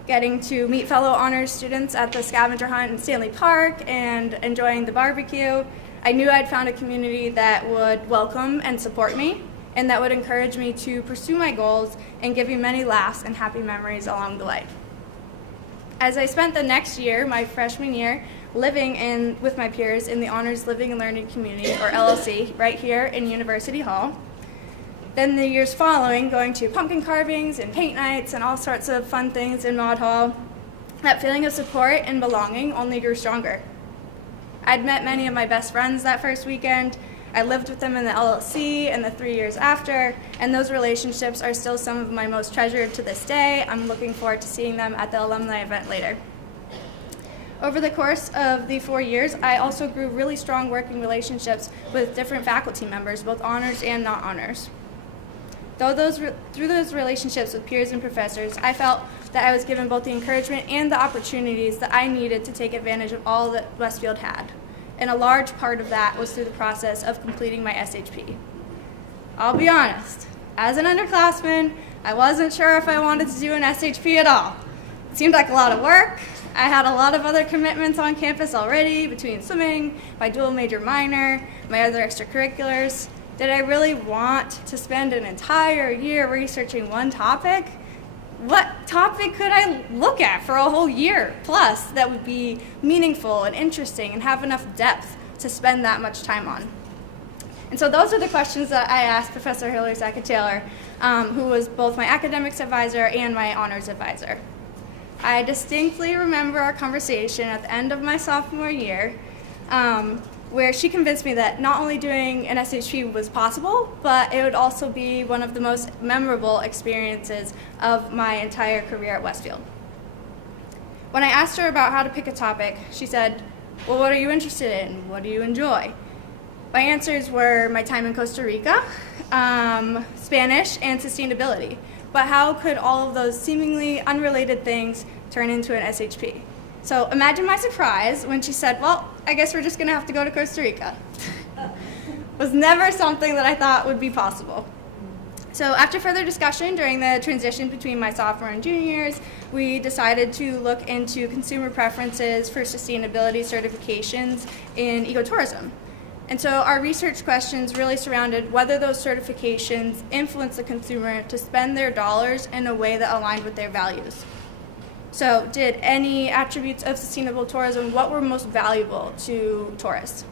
getting to meet fellow honors students at the scavenger hunt in Stanley Park and enjoying the barbecue, I knew I'd found a community that would welcome and support me, and that would encourage me to pursue my goals and give me many laughs and happy memories along the way. As I spent the next year, my freshman year, living with my peers in the Honors Living and Learning Community, or LLC, right here in University Hall. Then the years following, going to pumpkin carvings and paint nights and all sorts of fun things in Maud Hall, that feeling of support and belonging only grew stronger. I'd met many of my best friends that first weekend. I lived with them in the LLC and the 3 years after, and those relationships are still some of my most treasured to this day. I'm looking forward to seeing them at the alumni event later. Over the course of the 4 years, I also grew really strong working relationships with different faculty members, both honors and not honors. Through those relationships with peers and professors, I felt that I was given both the encouragement and the opportunities that I needed to take advantage of all that Westfield had. And a large part of that was through the process of completing my SHP. I'll be honest, as an underclassman, I wasn't sure if I wanted to do an SHP at all. It seemed like a lot of work. I had a lot of other commitments on campus already between swimming, my dual major minor, my other extracurriculars. Did I really want to spend an entire year researching one topic? What topic could I look at for a whole year plus that would be meaningful and interesting and have enough depth to spend that much time on? And so those are the questions that I asked Professor Hillary Sackett-Taylor, who was both my academics advisor and my honors advisor. I distinctly remember our conversation at the end of my sophomore year, where she convinced me that not only doing an SHP was possible, but it would also be one of the most memorable experiences of my entire career at Westfield. When I asked her about how to pick a topic, she said, "Well, what are you interested in? What do you enjoy?" My answers were my time in Costa Rica, Spanish, and sustainability. But how could all of those seemingly unrelated things turn into an SHP? So imagine my surprise when she said, well, I guess we're just gonna have to go to Costa Rica. Was never something that I thought would be possible. So after further discussion during the transition between my sophomore and junior years, we decided to look into consumer preferences for sustainability certifications in ecotourism. And so our research questions really surrounded whether those certifications influence the consumer to spend their dollars in a way that aligned with their values. So did any attributes of sustainable tourism, what were most valuable to tourists?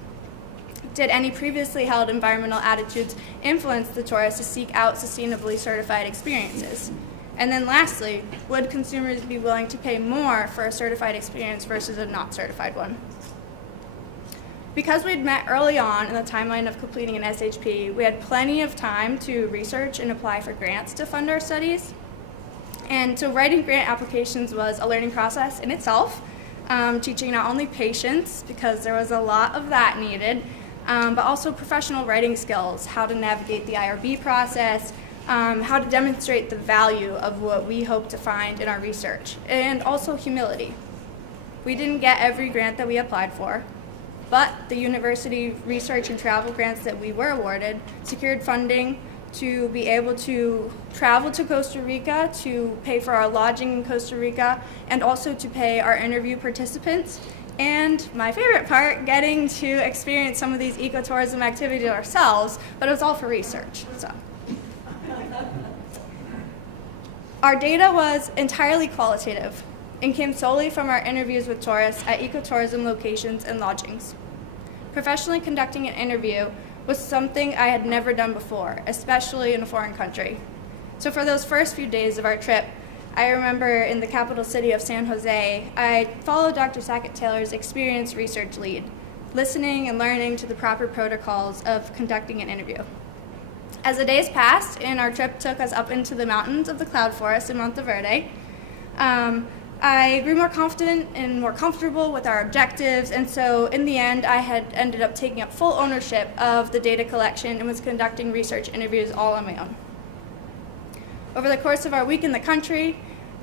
Did any previously held environmental attitudes influence the tourists to seek out sustainably certified experiences? And then lastly, would consumers be willing to pay more for a certified experience versus a not certified one? Because we'd met early on in the timeline of completing an SHP, we had plenty of time to research and apply for grants to fund our studies. And so writing grant applications was a learning process in itself, teaching not only patience, because there was a lot of that needed, but also professional writing skills, how to navigate the IRB process, how to demonstrate the value of what we hope to find in our research, and also humility. We didn't get every grant that we applied for, but the university research and travel grants that we were awarded secured funding to be able to travel to Costa Rica, to pay for our lodging in Costa Rica, and also to pay our interview participants. And my favorite part, getting to experience some of these ecotourism activities ourselves, but it was all for research. So, our data was entirely qualitative and came solely from our interviews with tourists at ecotourism locations and lodgings. Professionally conducting an interview was something I had never done before, especially in a foreign country. So for those first few days of our trip, I remember in the capital city of San Jose, I followed Dr. Sackett-Taylor's experienced research lead, listening and learning to the proper protocols of conducting an interview. As the days passed and our trip took us up into the mountains of the cloud forest in Monteverde, I grew more confident and more comfortable with our objectives, and so in the end I had ended up taking up full ownership of the data collection and was conducting research interviews all on my own. Over the course of our week in the country,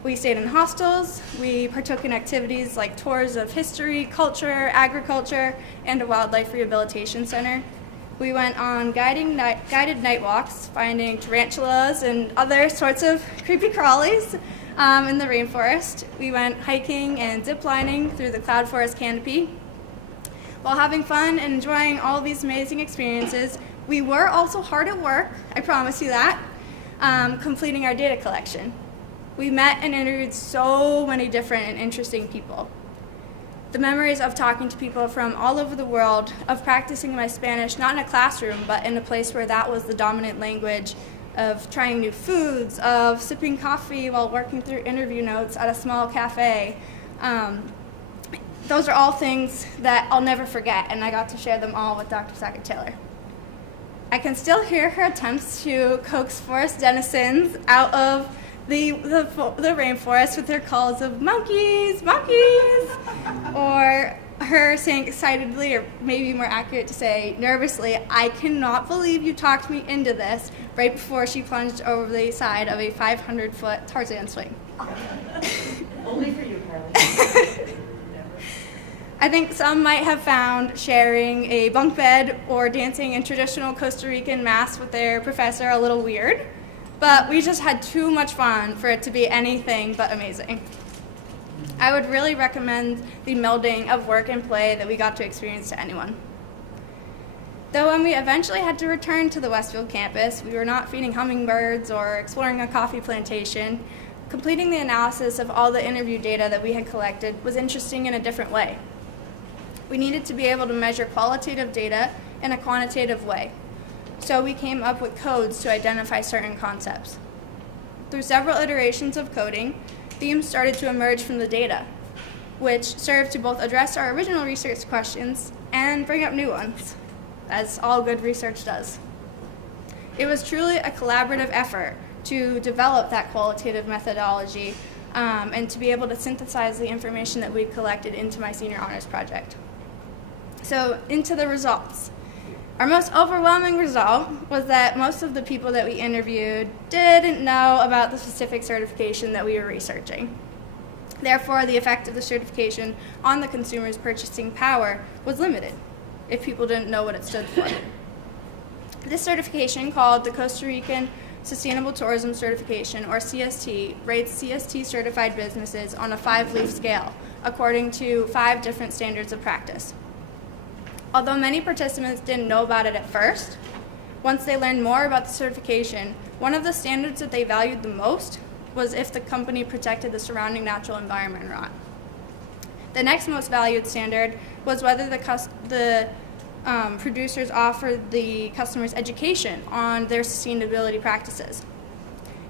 we stayed in hostels, we partook in activities like tours of history, culture, agriculture, and a wildlife rehabilitation center. We went on guided night walks, finding tarantulas and other sorts of creepy crawlies in the rainforest. We went hiking and ziplining through the cloud forest canopy. While having fun and enjoying all these amazing experiences, we were also hard at work, I promise you that, completing our data collection. We met and interviewed so many different and interesting people. The memories of talking to people from all over the world, of practicing my Spanish, not in a classroom, but in a place where that was the dominant language, of trying new foods, of sipping coffee while working through interview notes at a small cafe. Those are all things that I'll never forget, and I got to share them all with Dr. Sackett-Taylor. I can still hear her attempts to coax forest denizens out of the rainforest with her calls of monkeys, monkeys, or her saying excitedly, or maybe more accurate to say nervously, I cannot believe you talked me into this, right before she plunged over the side of a 500-foot Tarzan swing. Only for you, Carly. I think some might have found sharing a bunk bed or dancing in traditional Costa Rican masks with their professor a little weird, but we just had too much fun for it to be anything but amazing. I would really recommend the melding of work and play that we got to experience to anyone. Though when we eventually had to return to the Westfield campus, we were not feeding hummingbirds or exploring a coffee plantation. Completing the analysis of all the interview data that we had collected was interesting in a different way. We needed to be able to measure qualitative data in a quantitative way. So we came up with codes to identify certain concepts. Through several iterations of coding, themes started to emerge from the data, which served to both address our original research questions and bring up new ones, as all good research does. It was truly a collaborative effort to develop that qualitative methodology and to be able to synthesize the information that we collected into my senior honors project. So into the results. Our most overwhelming result was that most of the people that we interviewed didn't know about the specific certification that we were researching. Therefore, the effect of the certification on the consumer's purchasing power was limited if people didn't know what it stood for. This certification, called the Costa Rican Sustainable Tourism Certification, or CST, rates CST certified businesses on a 5-leaf scale according to 5 different standards of practice. Although many participants didn't know about it at first, once they learned more about the certification, one of the standards that they valued the most was if the company protected the surrounding natural environment or not. The next most valued standard was whether the producers offered the customers education on their sustainability practices.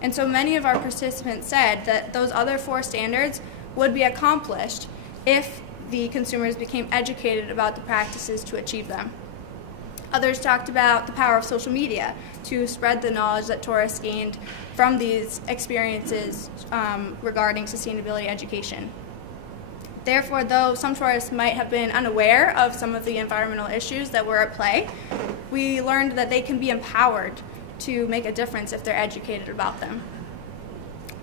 And so many of our participants said that those other 4 standards would be accomplished if the consumers became educated about the practices to achieve them. Others talked about the power of social media to spread the knowledge that tourists gained from these experiences regarding sustainability education. Therefore, though some tourists might have been unaware of some of the environmental issues that were at play, we learned that they can be empowered to make a difference if they're educated about them.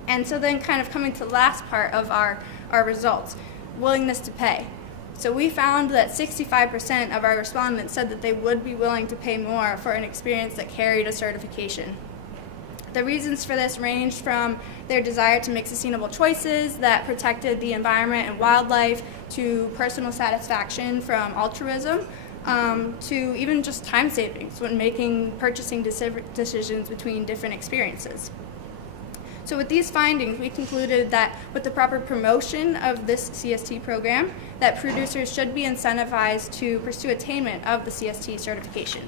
And so then kind of coming to the last part of our results, willingness to pay. So we found that 65% of our respondents said that they would be willing to pay more for an experience that carried a certification. The reasons for this ranged from their desire to make sustainable choices that protected the environment and wildlife, to personal satisfaction from altruism, to even just time savings when making purchasing decisions between different experiences. So with these findings, we concluded that with the proper promotion of this CST program, that producers should be incentivized to pursue attainment of the CST certification.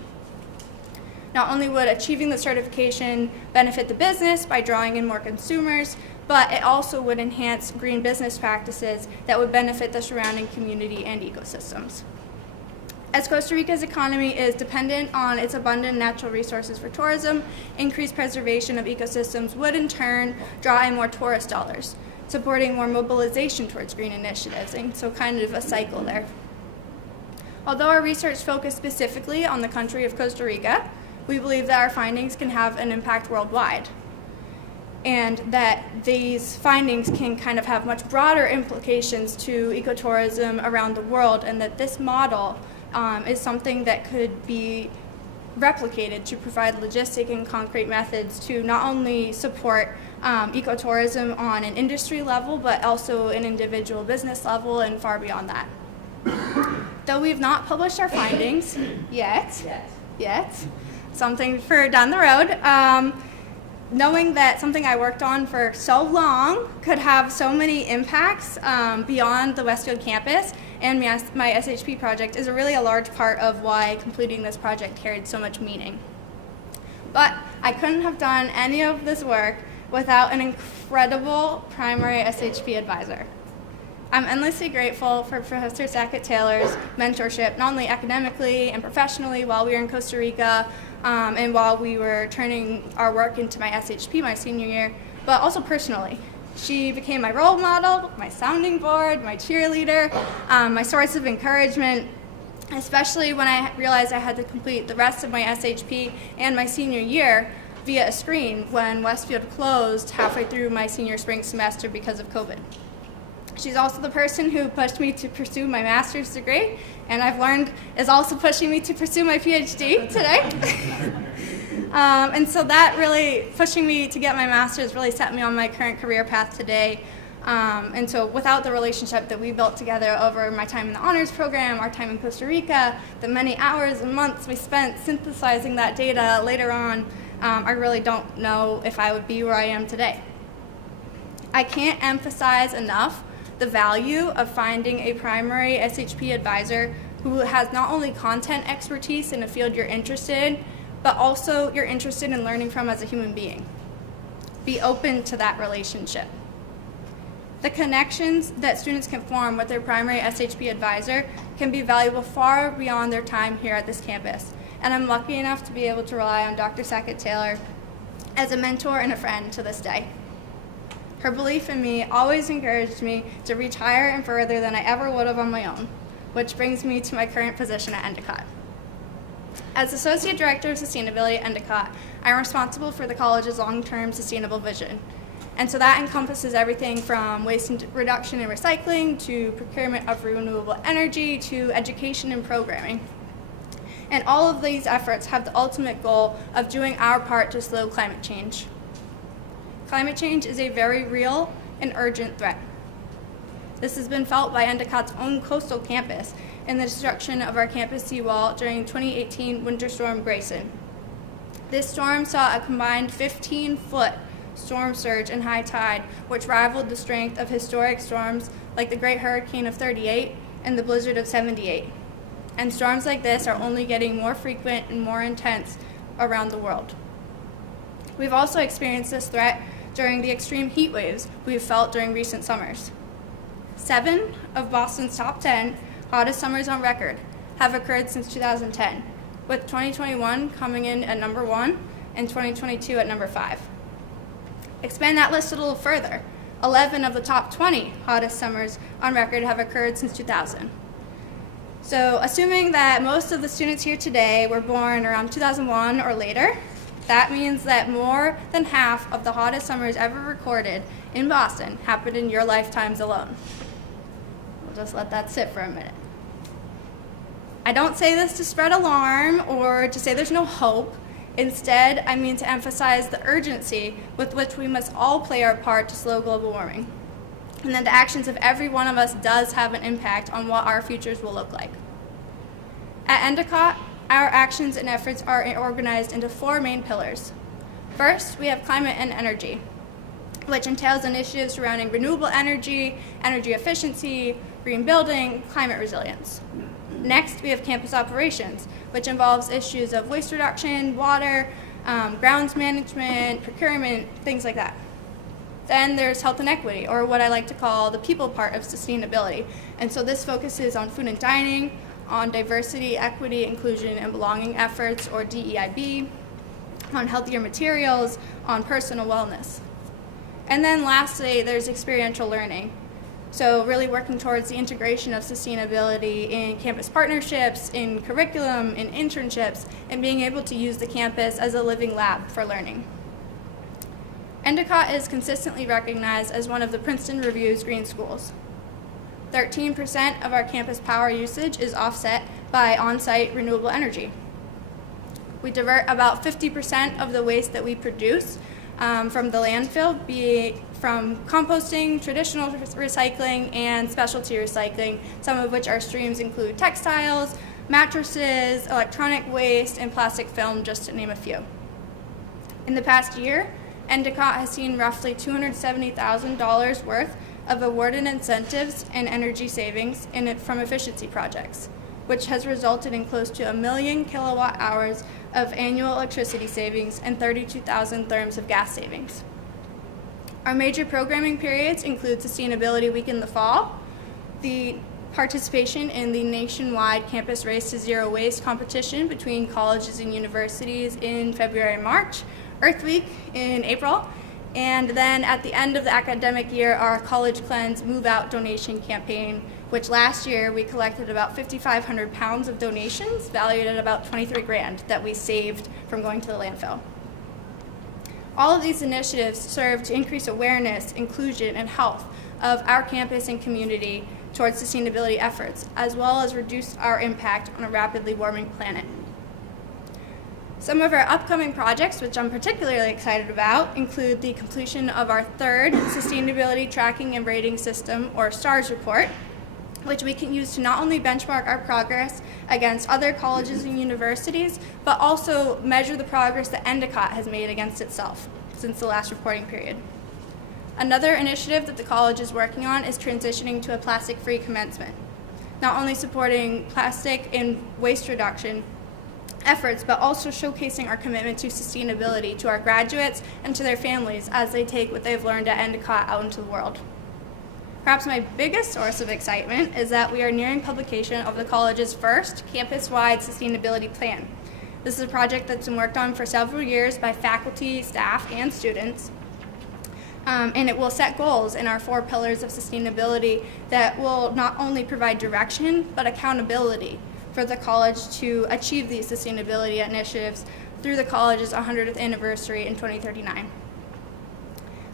Not only would achieving the certification benefit the business by drawing in more consumers, but it also would enhance green business practices that would benefit the surrounding community and ecosystems. As Costa Rica's economy is dependent on its abundant natural resources for tourism, increased preservation of ecosystems would in turn draw in more tourist dollars, supporting more mobilization towards green initiatives, and so kind of a cycle there. Although our research focused specifically on the country of Costa Rica, we believe that our findings can have an impact worldwide, and that these findings can kind of have much broader implications to ecotourism around the world, and that this model is something that could be replicated to provide logistic and concrete methods to not only support ecotourism on an industry level, but also an individual business level and far beyond that. Though we've not published our findings yet, something for down the road, knowing that something I worked on for so long could have so many impacts beyond the Westfield campus and my SHP project is really a large part of why completing this project carried so much meaning. But I couldn't have done any of this work without an incredible primary SHP advisor. I'm endlessly grateful for Professor Sackett-Taylor's mentorship, not only academically and professionally while we were in Costa Rica and while we were turning our work into my SHP my senior year, but also personally. She became my role model, my sounding board, my cheerleader, my source of encouragement, especially when I realized I had to complete the rest of my SHP and my senior year via a screen when Westfield closed halfway through my senior spring semester because of COVID. She's also the person who pushed me to pursue my master's degree, and I've learned is also pushing me to pursue my PhD today. And so that really, pushing me to get my master's really set me on my current career path today. And so without the relationship that we built together over my time in the honors program, our time in Costa Rica, the many hours and months we spent synthesizing that data later on, I really don't know if I would be where I am today. I can't emphasize enough the value of finding a primary SHP advisor who has not only content expertise in a field you're interested in, but also you're interested in learning from as a human being. Be open to that relationship. The connections that students can form with their primary SHP advisor can be valuable far beyond their time here at this campus, and I'm lucky enough to be able to rely on Dr. Sackett-Taylor as a mentor and a friend to this day. Her belief in me always encouraged me to reach higher and further than I ever would have on my own, which brings me to my current position at Endicott. As Associate Director of Sustainability at Endicott, I am responsible for the college's long-term sustainable vision. And so that encompasses everything from waste reduction and recycling to procurement of renewable energy to education and programming. And all of these efforts have the ultimate goal of doing our part to slow climate change. Climate change is a very real and urgent threat. This has been felt by Endicott's own coastal campus in the destruction of our campus seawall during 2018 Winter Storm Grayson. This storm saw a combined 15-foot storm surge and high tide, which rivaled the strength of historic storms like the Great Hurricane of '38 and the Blizzard of '78. And storms like this are only getting more frequent and more intense around the world. We've also experienced this threat during the extreme heat waves we've felt during recent summers. 7 of Boston's top 10 hottest summers on record have occurred since 2010, with 2021 coming in at number 1 and 2022 at number 5. Expand that list a little further. 11 of the top 20 hottest summers on record have occurred since 2000. So assuming that most of the students here today were born around 2001 or later, that means that more than half of the hottest summers ever recorded in Boston happened in your lifetimes alone. We'll just let that sit for a minute. I don't say this to spread alarm or to say there's no hope. Instead, I mean to emphasize the urgency with which we must all play our part to slow global warming, and that the actions of every one of us does have an impact on what our futures will look like. At Endicott, our actions and efforts are organized into 4 main pillars. First, we have climate and energy, which entails initiatives surrounding renewable energy, energy efficiency, green building, climate resilience. Next, we have campus operations, which involves issues of waste reduction, water, grounds management, procurement, things like that. Then there's health and equity, or what I like to call the people part of sustainability. And so this focuses on food and dining, on diversity, equity, inclusion, and belonging efforts, or DEIB, on healthier materials, on personal wellness. And then lastly, there's experiential learning. So really working towards the integration of sustainability in campus partnerships, in curriculum, in internships, and being able to use the campus as a living lab for learning. Endicott is consistently recognized as one of the Princeton Review's green schools. 13% of our campus power usage is offset by on-site renewable energy. We divert about 50% of the waste that we produce from the landfill, be it from composting, traditional recycling, and specialty recycling, some of which our streams include textiles, mattresses, electronic waste, and plastic film, just to name a few. In the past year, Endicott has seen roughly $270,000 worth of awarded incentives and energy savings from efficiency projects, which has resulted in close to 1 million kilowatt hours of annual electricity savings and 32,000 therms of gas savings. Our major programming periods include Sustainability Week in the fall, the participation in the nationwide Campus Race to Zero Waste competition between colleges and universities in February and March, Earth Week in April, and then at the end of the academic year, our College Cleanse Move Out donation campaign, which last year we collected about 5,500 pounds of donations valued at about 23 grand that we saved from going to the landfill. All of these initiatives serve to increase awareness, inclusion, and health of our campus and community towards sustainability efforts, as well as reduce our impact on a rapidly warming planet. Some of our upcoming projects, which I'm particularly excited about, include the completion of our 3rd Sustainability Tracking and Rating System, or STARS report, which we can use to not only benchmark our progress against other colleges and universities, but also measure the progress that Endicott has made against itself since the last reporting period. Another initiative that the college is working on is transitioning to a plastic-free commencement, not only supporting plastic and waste reduction efforts, but also showcasing our commitment to sustainability to our graduates and to their families as they take what they've learned at Endicott out into the world. Perhaps my biggest source of excitement is that we are nearing publication of the college's first campus-wide sustainability plan. This is a project that's been worked on for several years by faculty, staff, and students. And it will set goals in our 4 pillars of sustainability that will not only provide direction, but accountability for the college to achieve these sustainability initiatives through the college's 100th anniversary in 2039.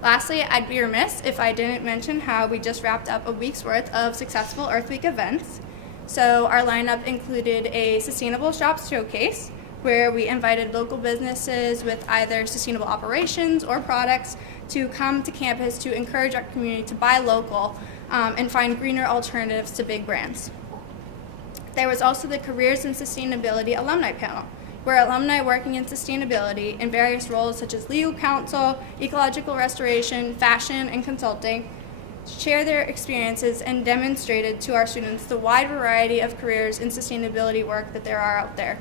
Lastly, I'd be remiss if I didn't mention how we just wrapped up a week's worth of successful Earth Week events. So our lineup included a Sustainable Shops Showcase, where we invited local businesses with either sustainable operations or products to come to campus to encourage our community to buy local and find greener alternatives to big brands. There was also the Careers in Sustainability Alumni Panel, where alumni working in sustainability in various roles such as legal counsel, ecological restoration, fashion, and consulting share their experiences and demonstrated to our students the wide variety of careers in sustainability work that there are out there.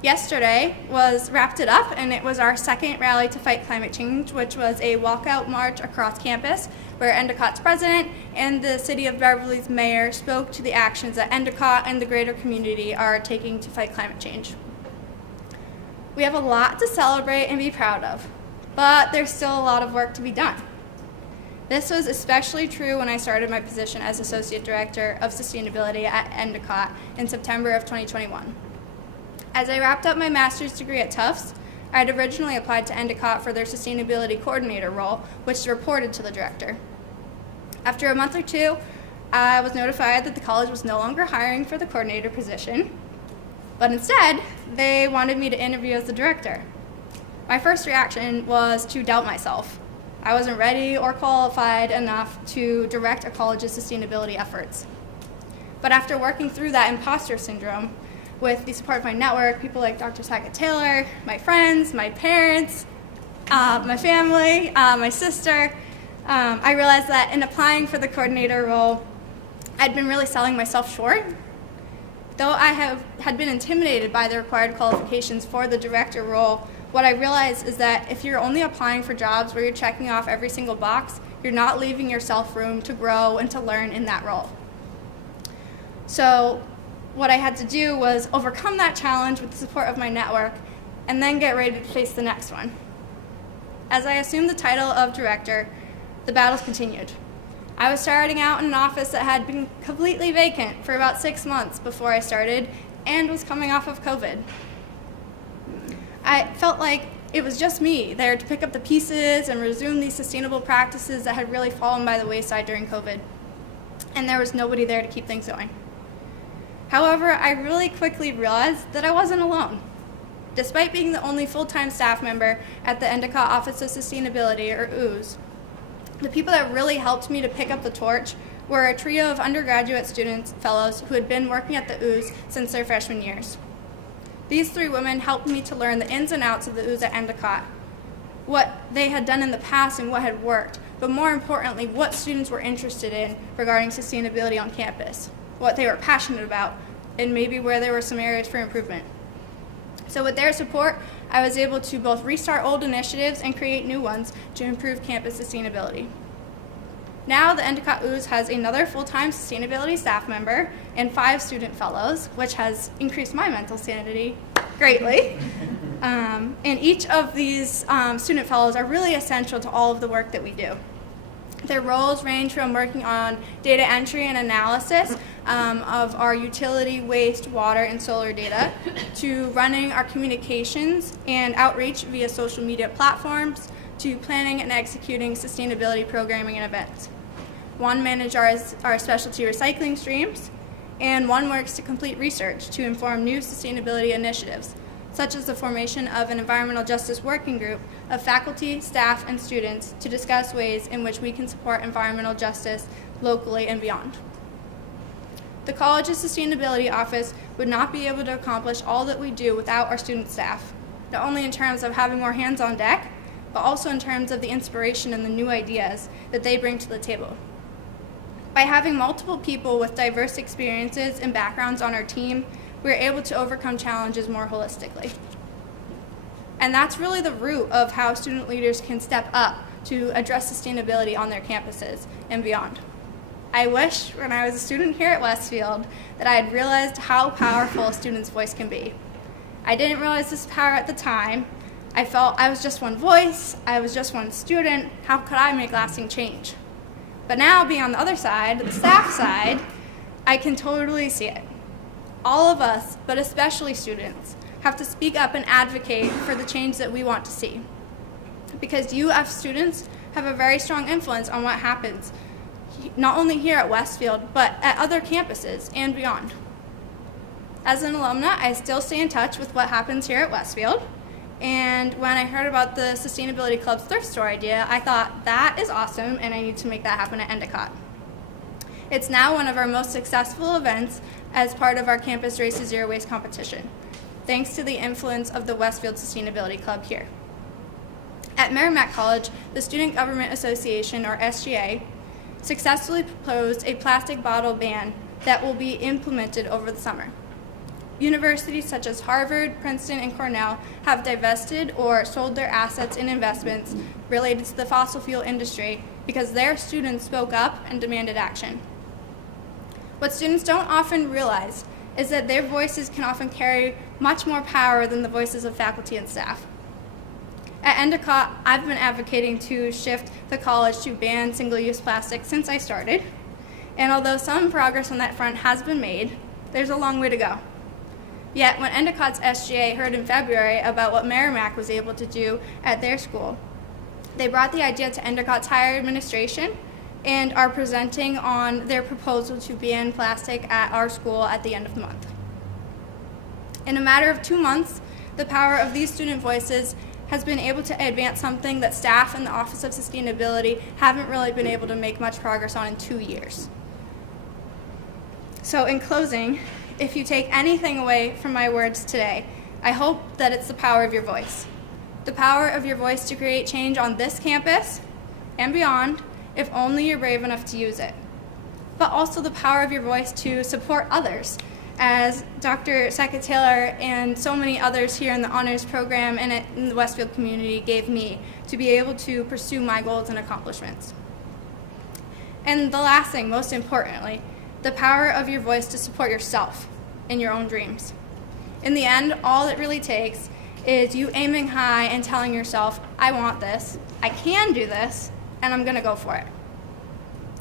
Yesterday was wrapped it up, and it was our second rally to fight climate change, which was a walkout march across campus where Endicott's president and the City of Beverly's mayor spoke to the actions that Endicott and the greater community are taking to fight climate change. We have a lot to celebrate and be proud of, but there's still a lot of work to be done. This was especially true when I started my position as Associate Director of Sustainability at Endicott in September of 2021. As I wrapped up my master's degree at Tufts, I had originally applied to Endicott for their Sustainability Coordinator role, which reported to the director. After a month or two, I was notified that the college was no longer hiring for the coordinator position, but instead, they wanted me to interview as the director. My first reaction was to doubt myself. I wasn't ready or qualified enough to direct a college's sustainability efforts. But after working through that imposter syndrome, with the support of my network, people like Dr. Sackett Taylor, my friends, my parents, my family, my sister, I realized that in applying for the coordinator role, I'd been really selling myself short. Though I had been intimidated by the required qualifications for the director role, what I realized is that if you're only applying for jobs where you're checking off every single box, you're not leaving yourself room to grow and to learn in that role. So what I had to do was overcome that challenge with the support of my network and then get ready to face the next one. As I assumed the title of director, the battles continued. I was starting out in an office that had been completely vacant for about 6 months before I started and was coming off of COVID. I felt like it was just me there to pick up the pieces and resume these sustainable practices that had really fallen by the wayside during COVID. And there was nobody there to keep things going. However, I really quickly realized that I wasn't alone. Despite being the only full-time staff member at the Endicott Office of Sustainability, or OOS, the people that really helped me to pick up the torch were a trio of undergraduate students, fellows, who had been working at the OOS since their freshman years. These 3 women helped me to learn the ins and outs of the OOS at Endicott, what they had done in the past and what had worked, but more importantly, what students were interested in regarding sustainability on campus, what they were passionate about, and maybe where there were some areas for improvement. So with their support, I was able to both restart old initiatives and create new ones to improve campus sustainability. Now the Endicott OOS has another full-time sustainability staff member and 5 student fellows, which has increased my mental sanity greatly. And each of these student fellows are really essential to all of the work that we do. Their roles range from working on data entry and analysis of our utility, waste, water, and solar data, to running our communications and outreach via social media platforms, to planning and executing sustainability programming and events. One manages our specialty recycling streams, and one works to complete research to inform new sustainability initiatives, such as the formation of an environmental justice working group of faculty, staff, and students to discuss ways in which we can support environmental justice locally and beyond. The college's sustainability office would not be able to accomplish all that we do without our student staff, not only in terms of having more hands on deck, but also in terms of the inspiration and the new ideas that they bring to the table. By having multiple people with diverse experiences and backgrounds on our team, we're able to overcome challenges more holistically. And that's really the root of how student leaders can step up to address sustainability on their campuses and beyond. I wish when I was a student here at Westfield that I had realized how powerful a student's voice can be. I didn't realize this power at the time. I felt I was just one voice, I was just one student, how could I make lasting change? But now, being on the other side, the staff side, I can totally see it. All of us, but especially students, have to speak up and advocate for the change that we want to see. Because you as students have a very strong influence on what happens, not only here at Westfield, but at other campuses and beyond. As an alumna, I still stay in touch with what happens here at Westfield. And when I heard about the Sustainability Club's thrift store idea, I thought, that is awesome, and I need to make that happen at Endicott. It's now one of our most successful events as part of our Campus Race to Zero Waste competition, thanks to the influence of the Westfield Sustainability Club here. At Merrimack College, the Student Government Association, or SGA, successfully proposed a plastic bottle ban that will be implemented over the summer. Universities such as Harvard, Princeton, and Cornell have divested or sold their assets and investments related to the fossil fuel industry because their students spoke up and demanded action. What students don't often realize is that their voices can often carry much more power than the voices of faculty and staff. At Endicott, I've been advocating to shift the college to ban single-use plastic since I started, and although some progress on that front has been made, there's a long way to go. Yet, when Endicott's SGA heard in February about what Merrimack was able to do at their school, they brought the idea to Endicott's higher administration and are presenting on their proposal to ban plastic at our school at the end of the month. In a matter of 2 months, the power of these student voices has been able to advance something that staff in the Office of Sustainability haven't really been able to make much progress on in 2 years. So in closing, if you take anything away from my words today, I hope that it's the power of your voice. The power of your voice to create change on this campus and beyond, if only you're brave enough to use it. But also the power of your voice to support others, as Dr. Sackett-Taylor and so many others here in the honors program and in the Westfield community gave me to be able to pursue my goals and accomplishments. And the last thing, most importantly, the power of your voice to support yourself in your own dreams. In the end, all it really takes is you aiming high and telling yourself, I want this, I can do this, and I'm gonna go for it.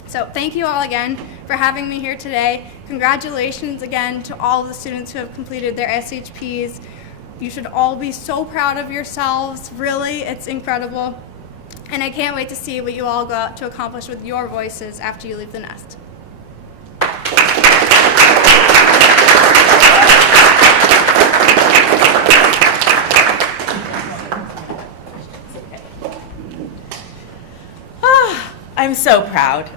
So thank you all again for having me here today. Congratulations again to all of the students who have completed their SHPs. You should all be so proud of yourselves, really, it's incredible. And I can't wait to see what you all got to accomplish with your voices after you leave the nest. I'm so proud.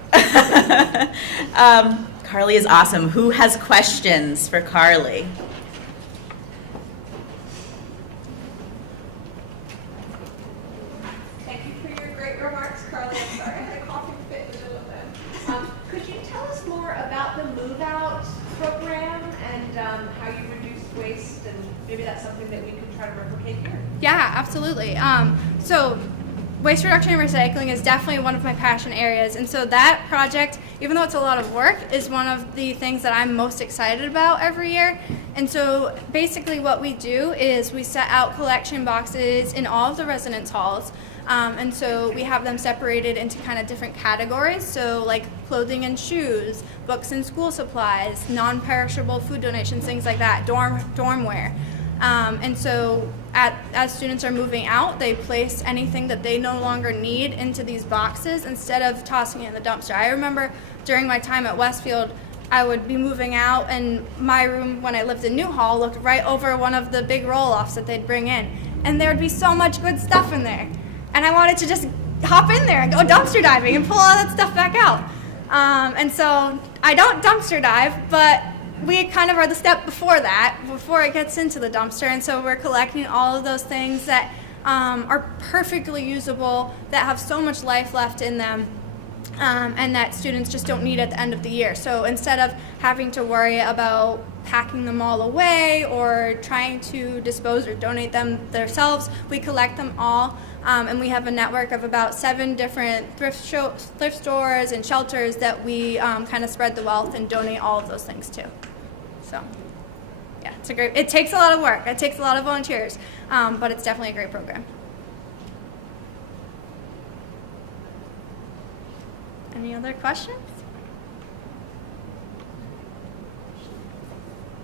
Carly is awesome. Who has questions for Carly? Thank you for your great remarks, Carly. I'm sorry, I had a coughing fit in the middle of them. Could you tell us more about the Move Out program and how you reduce waste, and maybe that's something that we could try to replicate here? Yeah, absolutely. So waste reduction and recycling is definitely one of my passion areas, and so that project, even though it's a lot of work, is one of the things that I'm most excited about every year. And so basically what we do is we set out collection boxes in all of the residence halls, and so we have them separated into kind of different categories, so like clothing and shoes, books and school supplies, non-perishable food donations, things like that, dorm wear. And so as students are moving out, they place anything that they no longer need into these boxes instead of tossing it in the dumpster. I remember during my time at Westfield, I would be moving out, and my room when I lived in Newhall looked right over one of the big roll-offs that they'd bring in. And there would be so much good stuff in there. And I wanted to just hop in there and go dumpster diving and pull all that stuff back out. And so I don't dumpster dive, but we kind of are the step before that, before it gets into the dumpster, and so we're collecting all of those things that are perfectly usable, that have so much life left in them, and that students just don't need at the end of the year. So instead of having to worry about packing them all away or trying to dispose or donate them themselves, we collect them all, and we have a network of about 7 different thrift stores and shelters that we kind of spread the wealth and donate all of those things to. So, yeah, it takes a lot of work. It takes a lot of volunteers, but it's definitely a great program. Any other questions?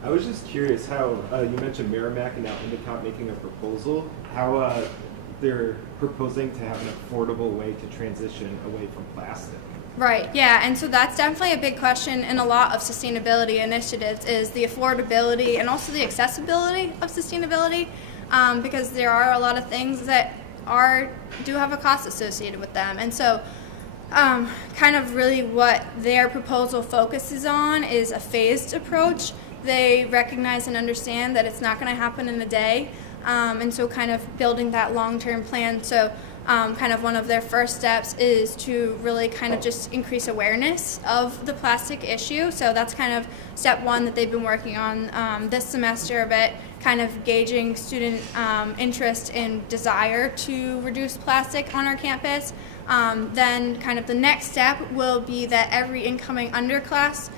I was just curious how you mentioned Merrimack and now Endicott making a proposal, how they're proposing to have an affordable way to transition away from plastic. Right, yeah, and so that's definitely a big question in a lot of sustainability initiatives is the affordability and also the accessibility of sustainability, because there are a lot of things that do have a cost associated with them. And so kind of really what their proposal focuses on is a phased approach. They recognize and understand that it's not going to happen in a day, and so kind of building that long-term plan. So kind of one of their first steps is to really kind of just increase awareness of the plastic issue. So that's kind of step one that they've been working on this semester a bit, kind of gauging student interest and desire to reduce plastic on our campus. Then kind of the next step will be that every incoming underclass,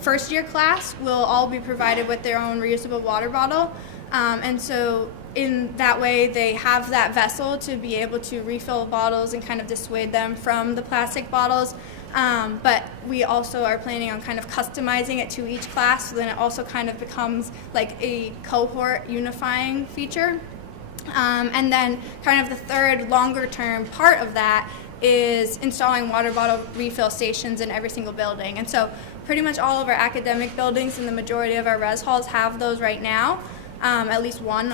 first year class will all be provided with their own reusable water bottle. And so in that way they have that vessel to be able to refill bottles and kind of dissuade them from the plastic bottles. But we also are planning on kind of customizing it to each class, so then it also kind of becomes like a cohort unifying feature. And then kind of the third longer term part of that is installing water bottle refill stations in every single building. And so pretty much all of our academic buildings and the majority of our res halls have those right now, at least one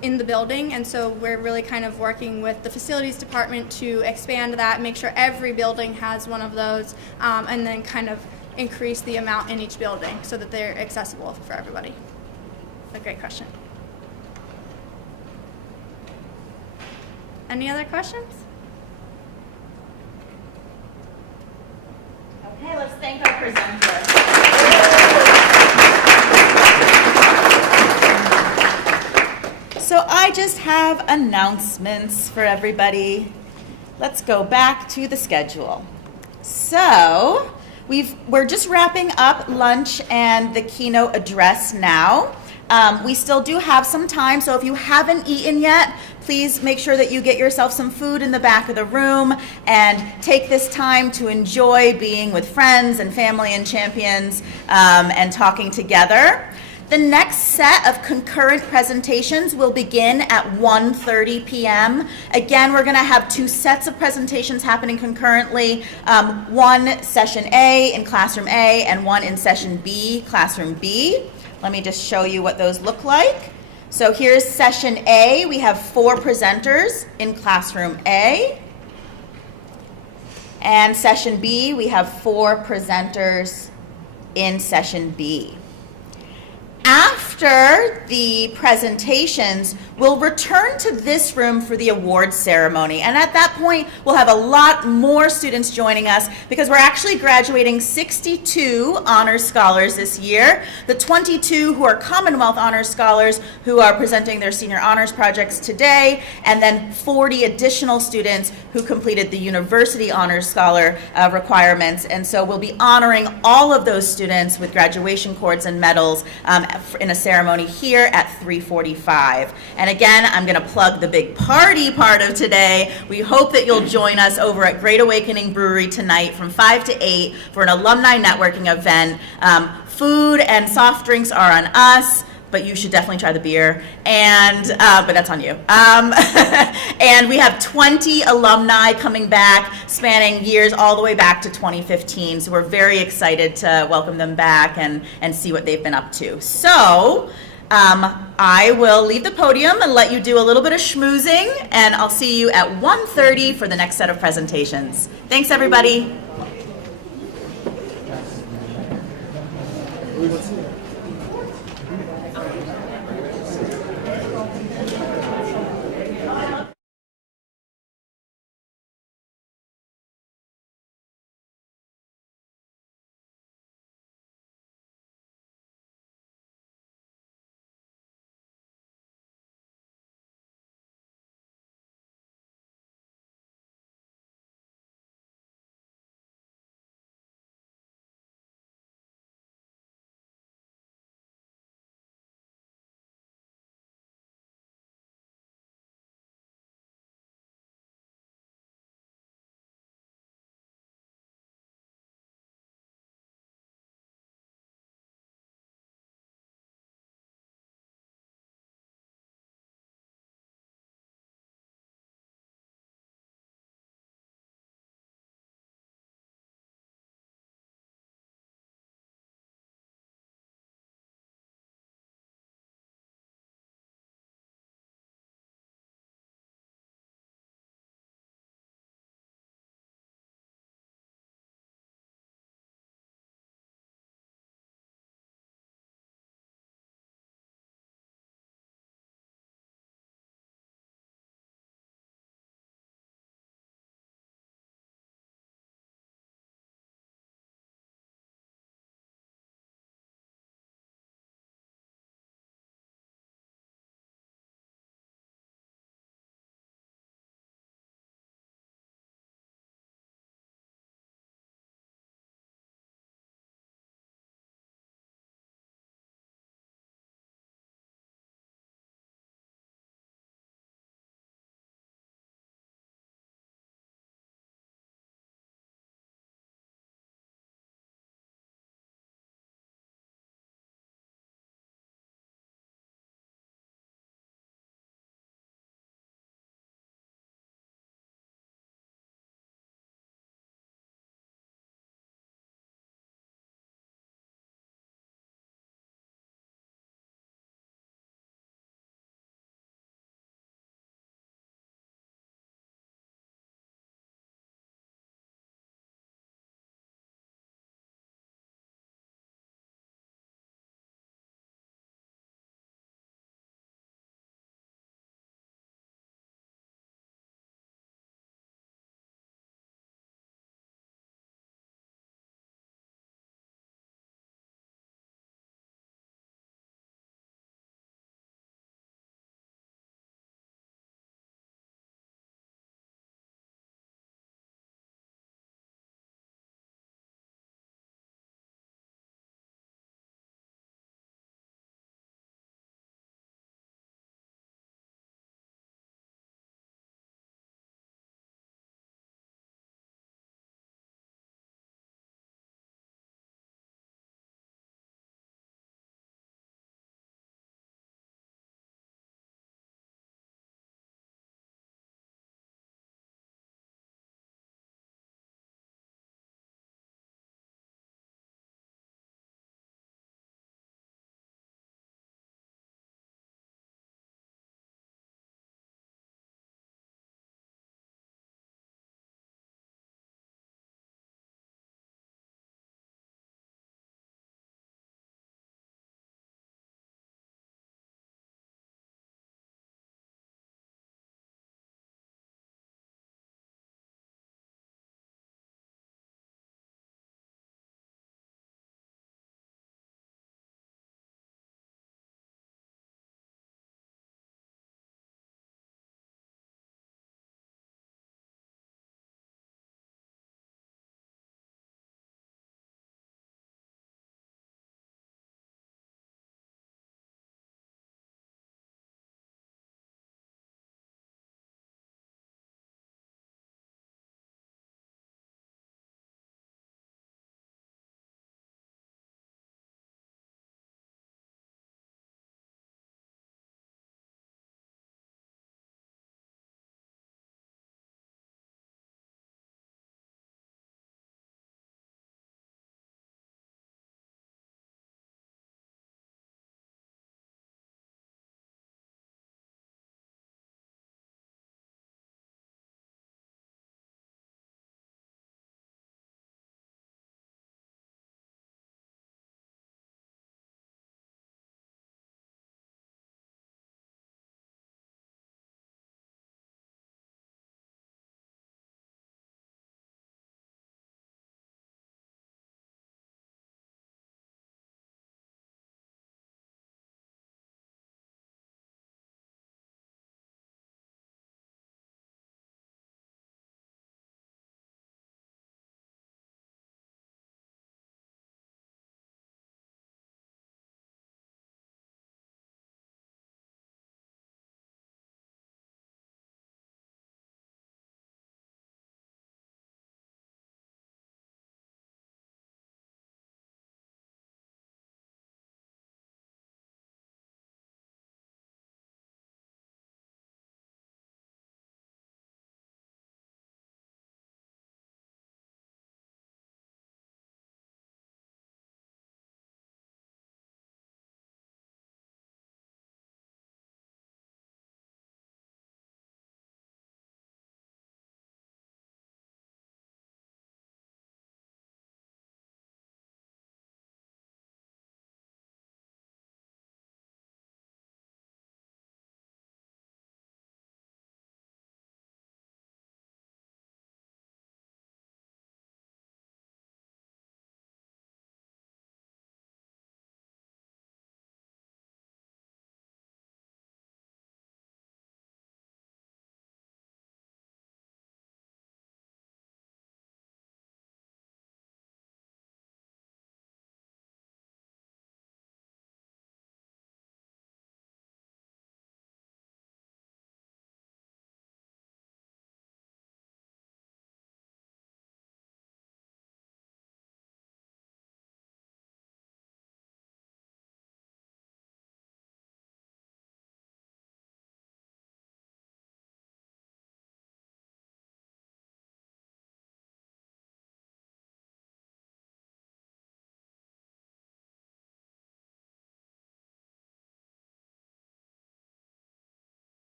in the building. And so we're really kind of working with the facilities department to expand that, make sure every building has one of those, and then kind of increase the amount in each building so that they're accessible for everybody. A great question. Any other questions? Okay, let's thank our presenter. So I just have announcements for everybody. Let's go back to the schedule. So we're just wrapping up lunch and the keynote address now. We still do have some time, so if you haven't eaten yet, please make sure that you get yourself some food in the back of the room and take this time to enjoy being with friends and family and champions and talking together. The next set of concurrent presentations will begin at 1:30 p.m. Again, we're going to have two sets of presentations happening concurrently, one session A in Classroom A and one in session B, Classroom B. Let me just show you what those look like. So here's session A. We have 4 presenters in Classroom A. And session B, we have 4 presenters in session B. After the presentations, we'll return to this room for the awards ceremony. And at that point, we'll have a lot more students joining us because we're actually graduating 62 honors scholars this year. The 22 who are Commonwealth honors scholars who are presenting their senior honors projects today, and then 40 additional students who completed the university honors scholar requirements. And so we'll be honoring all of those students with graduation cords and medals in a ceremony here at 3:45. And again, I'm going to plug the big party part of today. We hope that you'll join us over at Great Awakening Brewery tonight from 5 to 8 for an alumni networking event. Food and soft drinks are on us, but you should definitely try the beer, and but that's on you. And we have 20 alumni coming back, spanning years all the way back to 2015, so we're very excited to welcome them back and see what they've been up to. So I will leave the podium and let you do a little bit of schmoozing, and I'll see you at 1:30 for the next set of presentations. Thanks, everybody.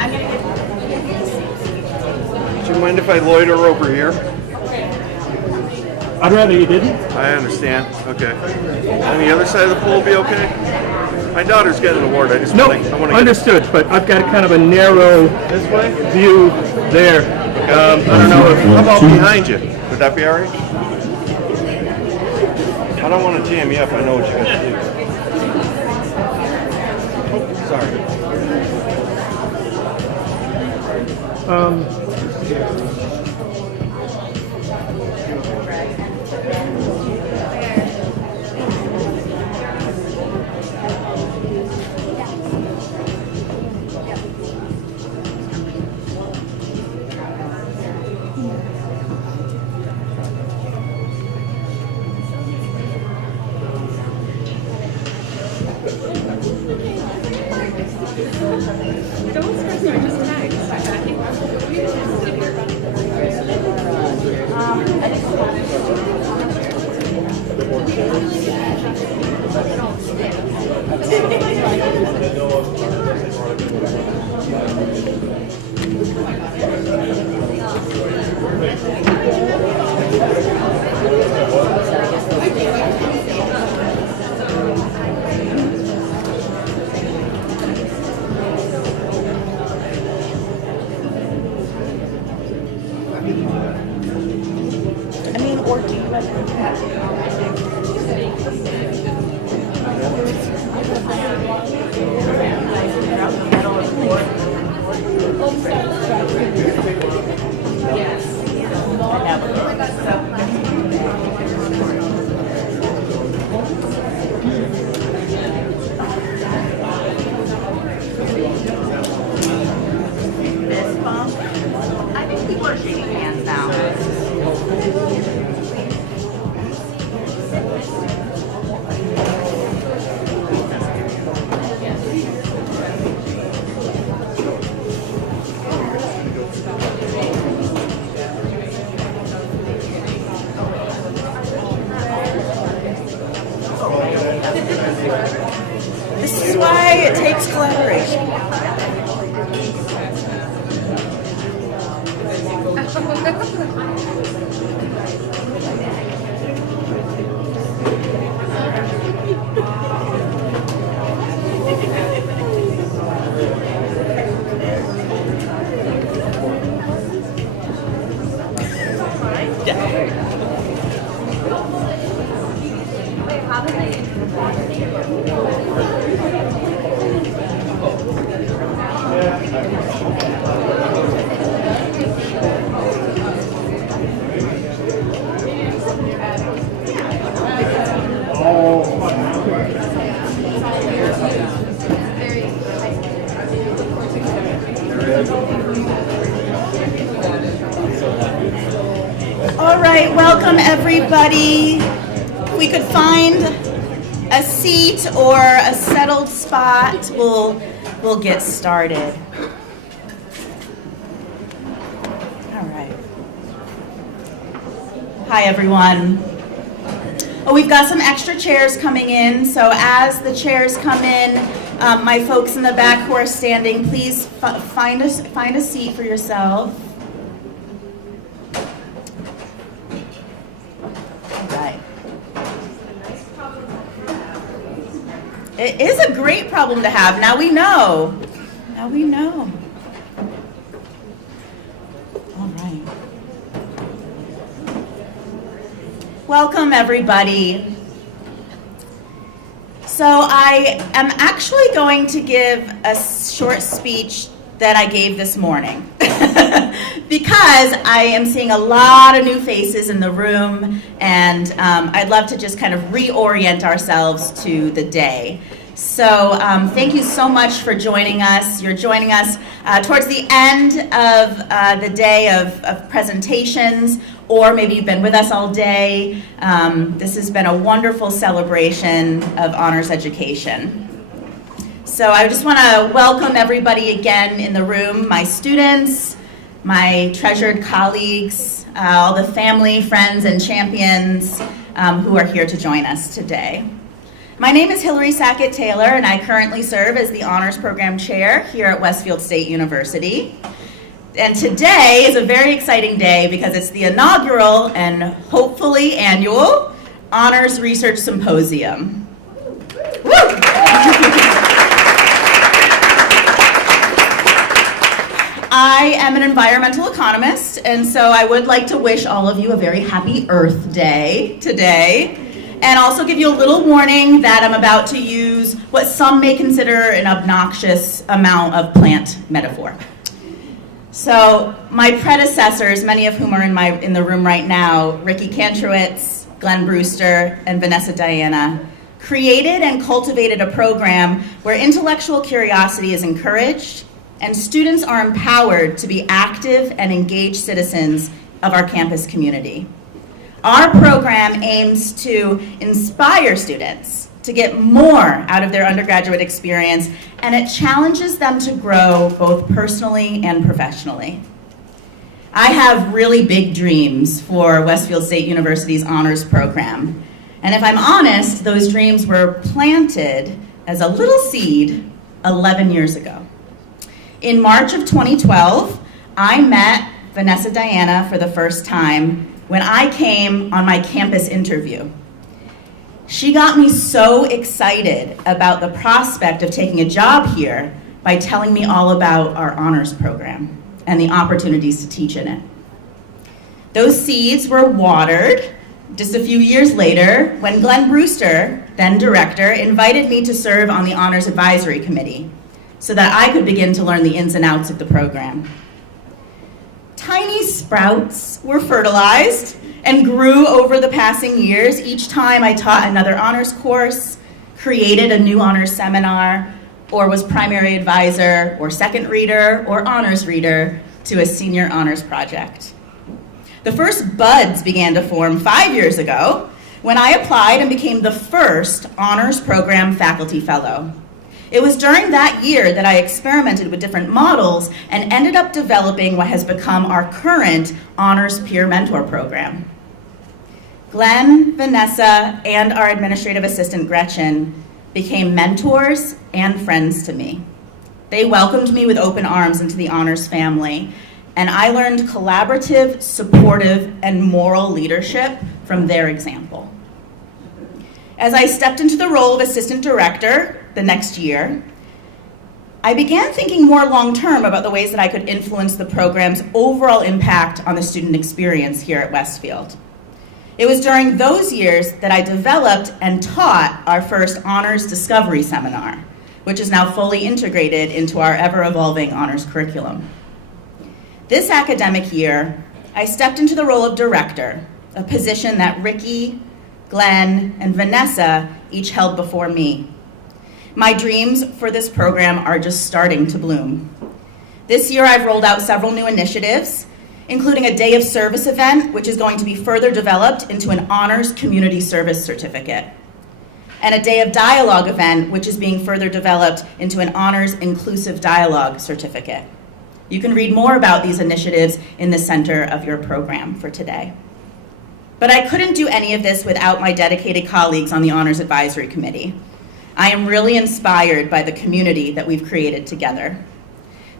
I'm gonna give Do you mind if I loiter over here? I'd rather you didn't. I understand. Okay. On the other side of the pool be okay? My daughter's getting an award. I just No, want to get understood, but I've got kind of a narrow this way. view there. I don't know if... How about behind you? Would that be all right? I don't want to jam you up. I know what you're going to do. Oh, sorry. this bump. I think people are shaking hands now. This is why it takes collaboration. All right, welcome everybody. If we could find a seat or a settled spot, we'll get started. All right. Hi everyone. Oh, we've got some extra chairs coming in, so as the chairs come in, my folks in the back who are standing, please find a seat for yourself. It is a great problem to have. Now we know. Now we know. All right. Welcome, everybody. So I am actually going to give a short speech that I gave this morning because I am seeing a lot of new faces in the room, and I'd love to just kind of reorient ourselves to the day. So thank you so much for joining us. You're joining us towards the end of the day of presentations, or maybe you've been with us all day. This has been a wonderful celebration of honors education. So I just want to welcome everybody again in the room, my students, my treasured colleagues, all the family, friends, and champions who are here to join us today. My name is Hillary Sackett Taylor, and I currently serve as the Honors Program Chair here at Westfield State University. And today is a very exciting day because it's the inaugural and hopefully annual Honors Research Symposium. Woo! I am an environmental economist, and so I would like to wish all of you a very happy Earth Day today, and also give you a little warning that I'm about to use what some may consider an obnoxious amount of plant metaphor. So my predecessors, many of whom are in the room right now, Ricky Kantrowitz, Glenn Brewster, and Vanessa Diana, created and cultivated a program where intellectual curiosity is encouraged and students are empowered to be active and engaged citizens of our campus community. Our program aims to inspire students to get more out of their undergraduate experience, and it challenges them to grow both personally and professionally. I have really big dreams for Westfield State University's honors program. And if I'm honest, those dreams were planted as a little seed 11 years ago. In March of 2012, I met Vanessa Diana for the first time when I came on my campus interview. She got me so excited about the prospect of taking a job here by telling me all about our honors program and the opportunities to teach in it. Those seeds were watered just a few years later when Glenn Brewster, then director, invited me to serve on the Honors Advisory Committee so that I could begin to learn the ins and outs of the program. Tiny sprouts were fertilized and grew over the passing years each time I taught another honors course, created a new honors seminar, or was primary advisor or second reader or honors reader to a senior honors project. The first buds began to form 5 years ago when I applied and became the first honors program faculty fellow. It was during that year that I experimented with different models and ended up developing what has become our current honors peer mentor program. Glenn, Vanessa, and our administrative assistant Gretchen became mentors and friends to me. They welcomed me with open arms into the honors family, and I learned collaborative, supportive, and moral leadership from their example. As I stepped into the role of assistant director the next year, I began thinking more long-term about the ways that I could influence the program's overall impact on the student experience here at Westfield. It was during those years that I developed and taught our first Honors Discovery Seminar, which is now fully integrated into our ever-evolving honors curriculum. This academic year, I stepped into the role of director, a position that Ricky, Glenn, and Vanessa each held before me. My dreams for this program are just starting to bloom. This year I've rolled out several new initiatives, including a Day of Service event, which is going to be further developed into an Honors Community Service Certificate, and a Day of Dialogue event, which is being further developed into an Honors Inclusive Dialogue Certificate. You can read more about these initiatives in the center of your program for today. But I couldn't do any of this without my dedicated colleagues on the Honors Advisory Committee. I am really inspired by the community that we've created together.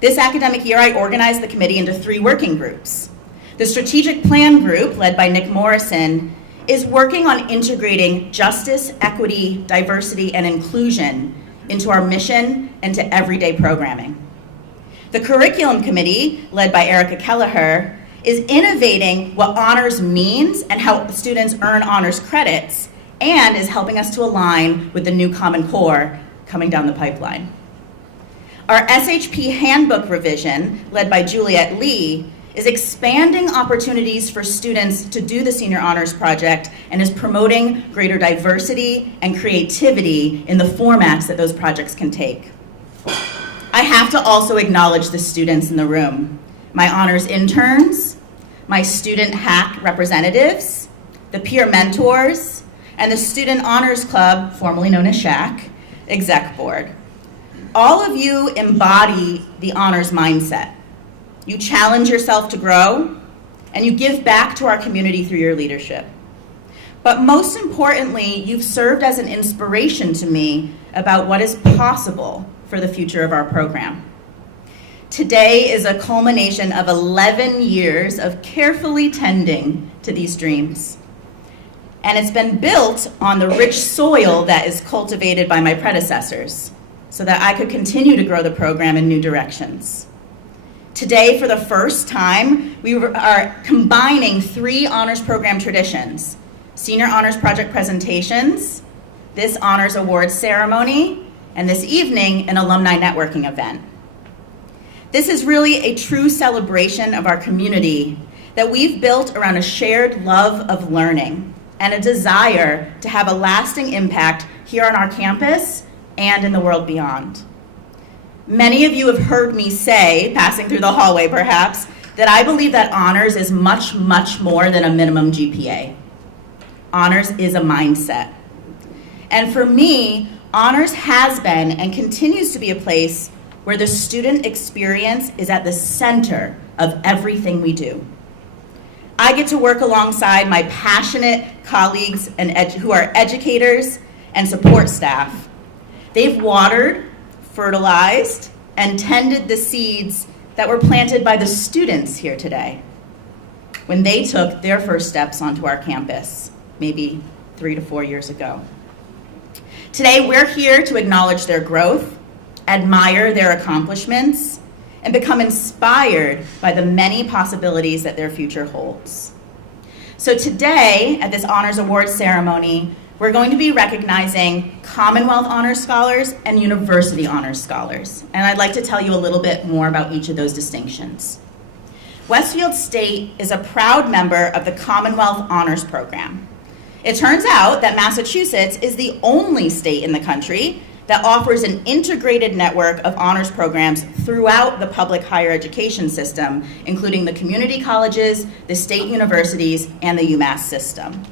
This academic year, I organized the committee into 3 working groups. The Strategic Plan Group, led by Nick Morrison, is working on integrating justice, equity, diversity, and inclusion into our mission and to everyday programming. The Curriculum Committee, led by Erica Kelleher, is innovating what honors means and how students earn honors credits, and is helping us to align with the new Common Core coming down the pipeline. Our SHP handbook revision, led by Juliette Lee, is expanding opportunities for students to do the Senior Honors Project and is promoting greater diversity and creativity in the formats that those projects can take. I have to also acknowledge the students in the room, my honors interns, my student hack representatives, the peer mentors, and the Student Honors Club, formerly known as SHAC, exec board. all of you embody the honors mindset. You challenge yourself to grow, and you give back to our community through your leadership. But most importantly, you've served as an inspiration to me about what is possible for the future of our program. Today is a culmination of 11 years of carefully tending to these dreams. And it's been built on the rich soil that is cultivated by my predecessors so that I could continue to grow the program in new directions. Today, for the first time, we are combining 3 honors program traditions: senior honors project presentations, this honors awards ceremony, and this evening, an alumni networking event. This is really a true celebration of our community that we've built around a shared love of learning and a desire to have a lasting impact here on our campus and in the world beyond. Many of you have heard me say, passing through the hallway perhaps, that I believe that honors is much, much more than a minimum GPA. Honors is a mindset. And for me, honors has been and continues to be a place where the student experience is at the center of everything we do. I get to work alongside my passionate colleagues who are educators and support staff. They've watered, fertilized, and tended the seeds that were planted by the students here today when they took their first steps onto our campus, maybe 3 to 4 years ago. Today, we're here to acknowledge their growth, admire their accomplishments, and become inspired by the many possibilities that their future holds. So today, at this Honors Awards ceremony, we're going to be recognizing Commonwealth Honors Scholars and University Honors Scholars. And I'd like to tell you a little bit more about each of those distinctions. Westfield State is a proud member of the Commonwealth Honors Program. It turns out that Massachusetts is the only state in the country that offers an integrated network of honors programs throughout the public higher education system, including the community colleges, the state universities, and the UMass system.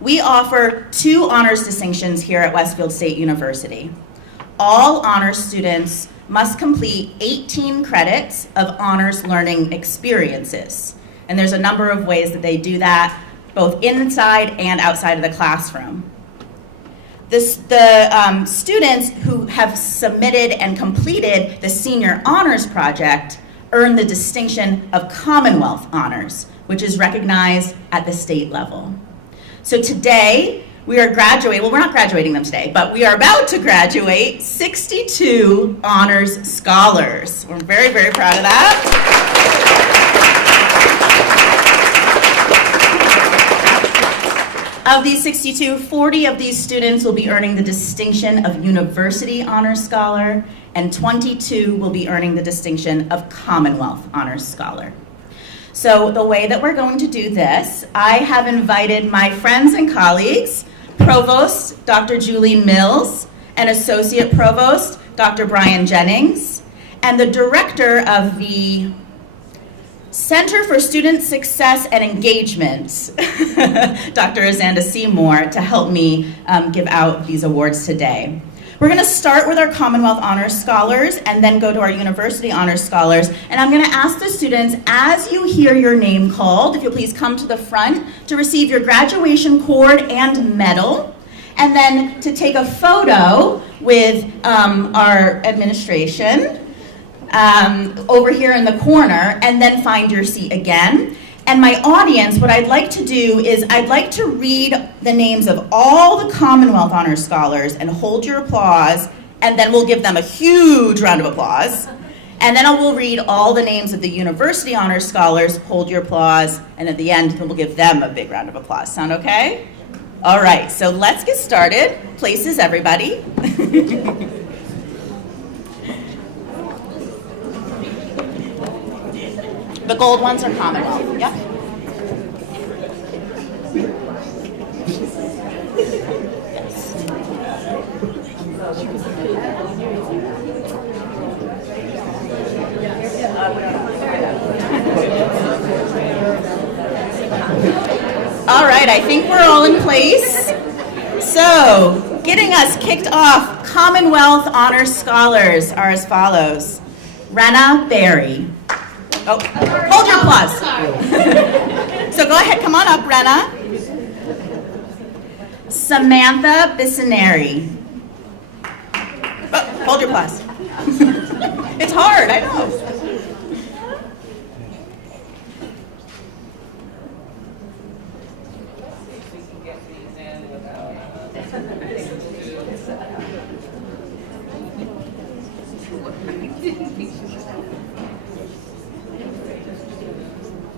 We offer 2 honors distinctions here at Westfield State University. All honors students must complete 18 credits of honors learning experiences. And there's a number of ways that they do that, both inside and outside of the classroom. The students who have submitted and completed the Senior Honors Project earn the distinction of Commonwealth Honors, which is recognized at the state level. So today, we are graduating, well, we're not graduating them today, but we are about to graduate 62 honors scholars. We're very, very proud of that. Of these 62, 40 of these students will be earning the distinction of University Honors Scholar, and 22 will be earning the distinction of Commonwealth Honors Scholar. So the way that we're going to do this, I have invited my friends and colleagues, Provost Dr. Julie Mills, and Associate Provost Dr. Brian Jennings, and the Director of the Center for Student Success and Engagement, Dr. Azanda Seymour, to help me give out these awards today. We're going to start with our Commonwealth Honors Scholars and then go to our University Honors Scholars. And I'm going to ask the students, as you hear your name called, if you'll please come to the front to receive your graduation cord and medal, and then to take a photo with our administration over here in the corner, and then find your seat again. And my audience, what I'd like to do is I'd like to read the names of all the Commonwealth Honors Scholars and hold your applause, and then we'll give them a huge round of applause. And then I will read all the names of the University Honors Scholars, hold your applause, and at the end we'll give them a big round of applause. Sound okay? All right, so let's get started. Places, everybody. The gold ones are Commonwealth. Yep. All right, I think we're all in place. So, Getting us kicked off, Commonwealth Honor Scholars are as follows. Renna Berry. Oh, hold your applause. So go ahead, come on up, Renna. Samantha Bisineri. Oh, hold your applause. It's hard, I know.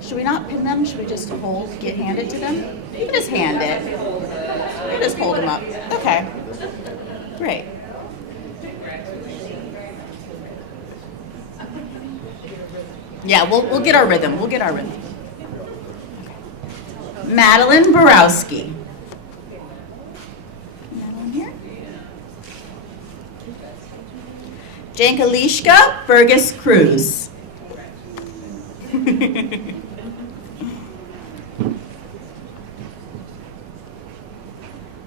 Should we not pin them? Should we just hand it to them? You can just hand it. You can just hold them up. Okay. Great. Yeah, we'll get our rhythm. We'll get our rhythm. Madeline Borowski. Madeline here. Jankalishka Burgess Cruz.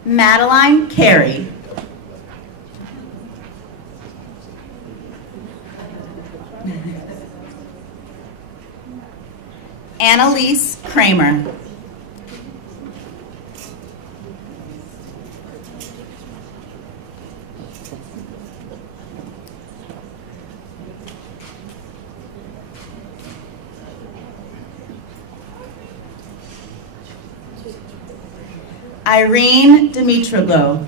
Madeline Carey. Annalise Kramer. Irene Dimitroglu.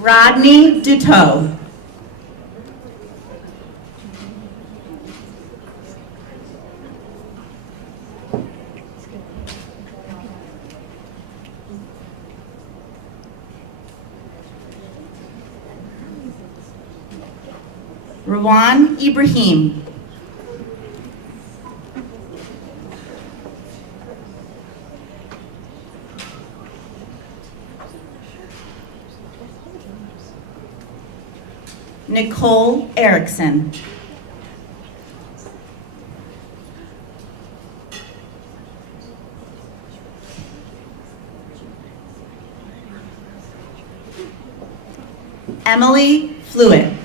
Rodney Duteau. Rawan Ibrahim. Nicole Erickson. Emily Fluid.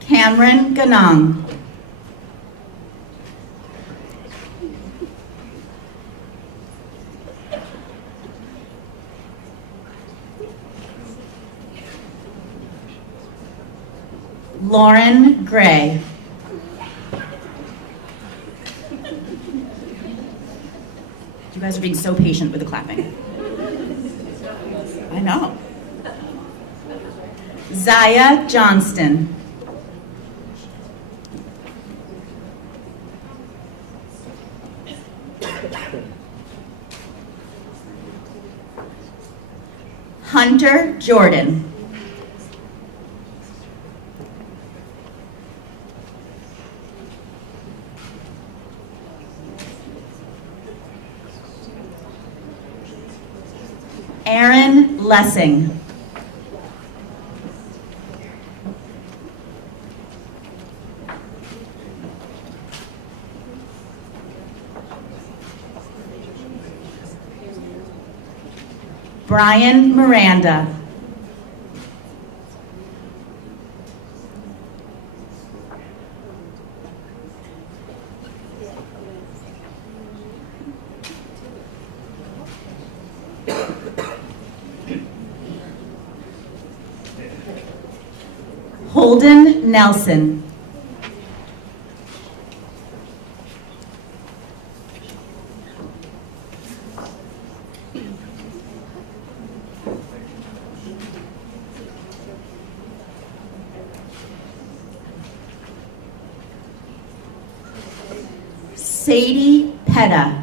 Cameron Ganong. Lauren Gray. You guys are being so patient with the clapping. I know. Zaya Johnston. Hunter Jordan. Aaron Lessing. Brian Miranda. Holden Nelson. Sadie Petta.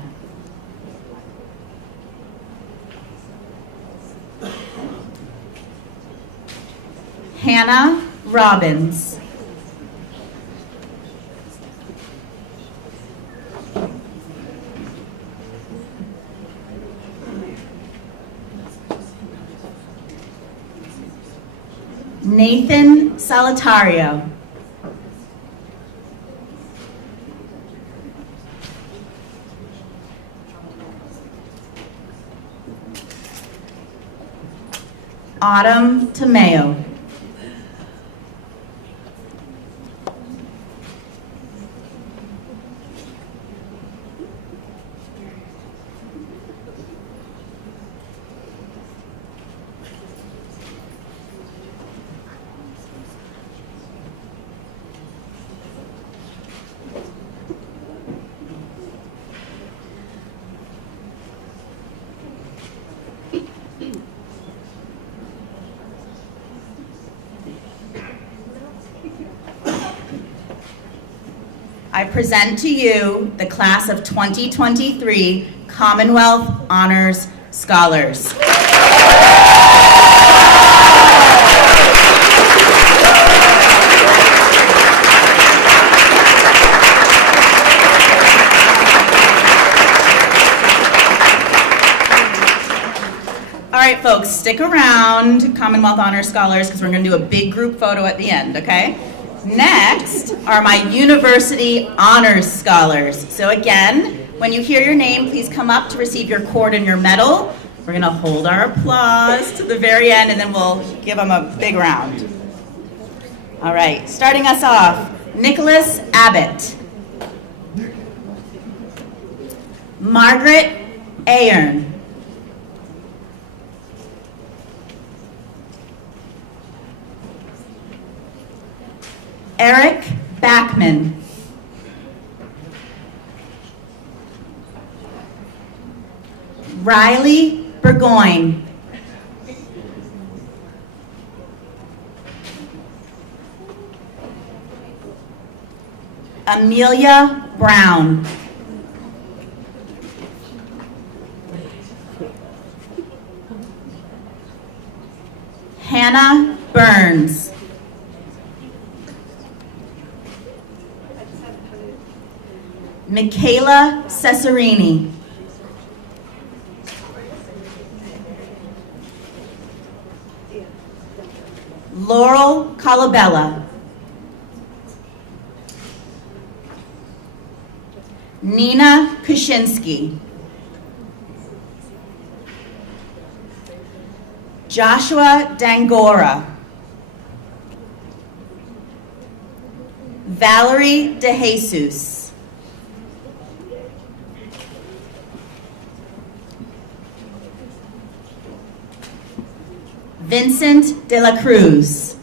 Hannah Robbins. Nathan Solitario. Autumn Tomeo. I present to you the class of 2023 Commonwealth Honors Scholars. All right, folks, stick around, Commonwealth Honors Scholars, because we're going to do a big group photo at the end, okay? Next are my University Honors Scholars. So again, when you hear your name, please come up to receive your cord and your medal. We're going to hold our applause to the very end, and then we'll give them a big round. All right, starting us off, Nicholas Abbott. Margaret Ayern. Eric Backman. Riley Burgoyne. Amelia Brown. Hannah Burns. Michaela Cesarini. Laurel Colabella. Nina Kuczynski. Joshua Dangora. Valerie DeJesus. Vincent de la Cruz.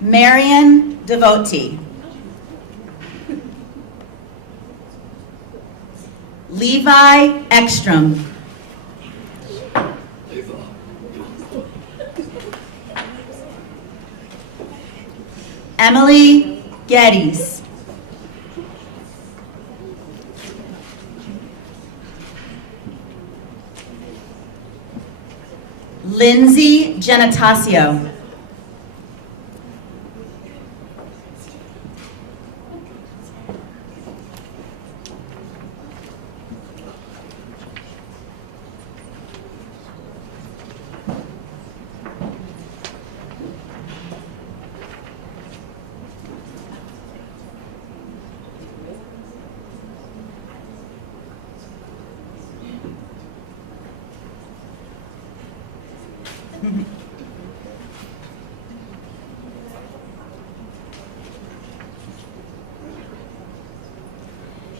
Marian Devoti. Levi Ekstrom. Emily Geddes. Lindsay Genatasio.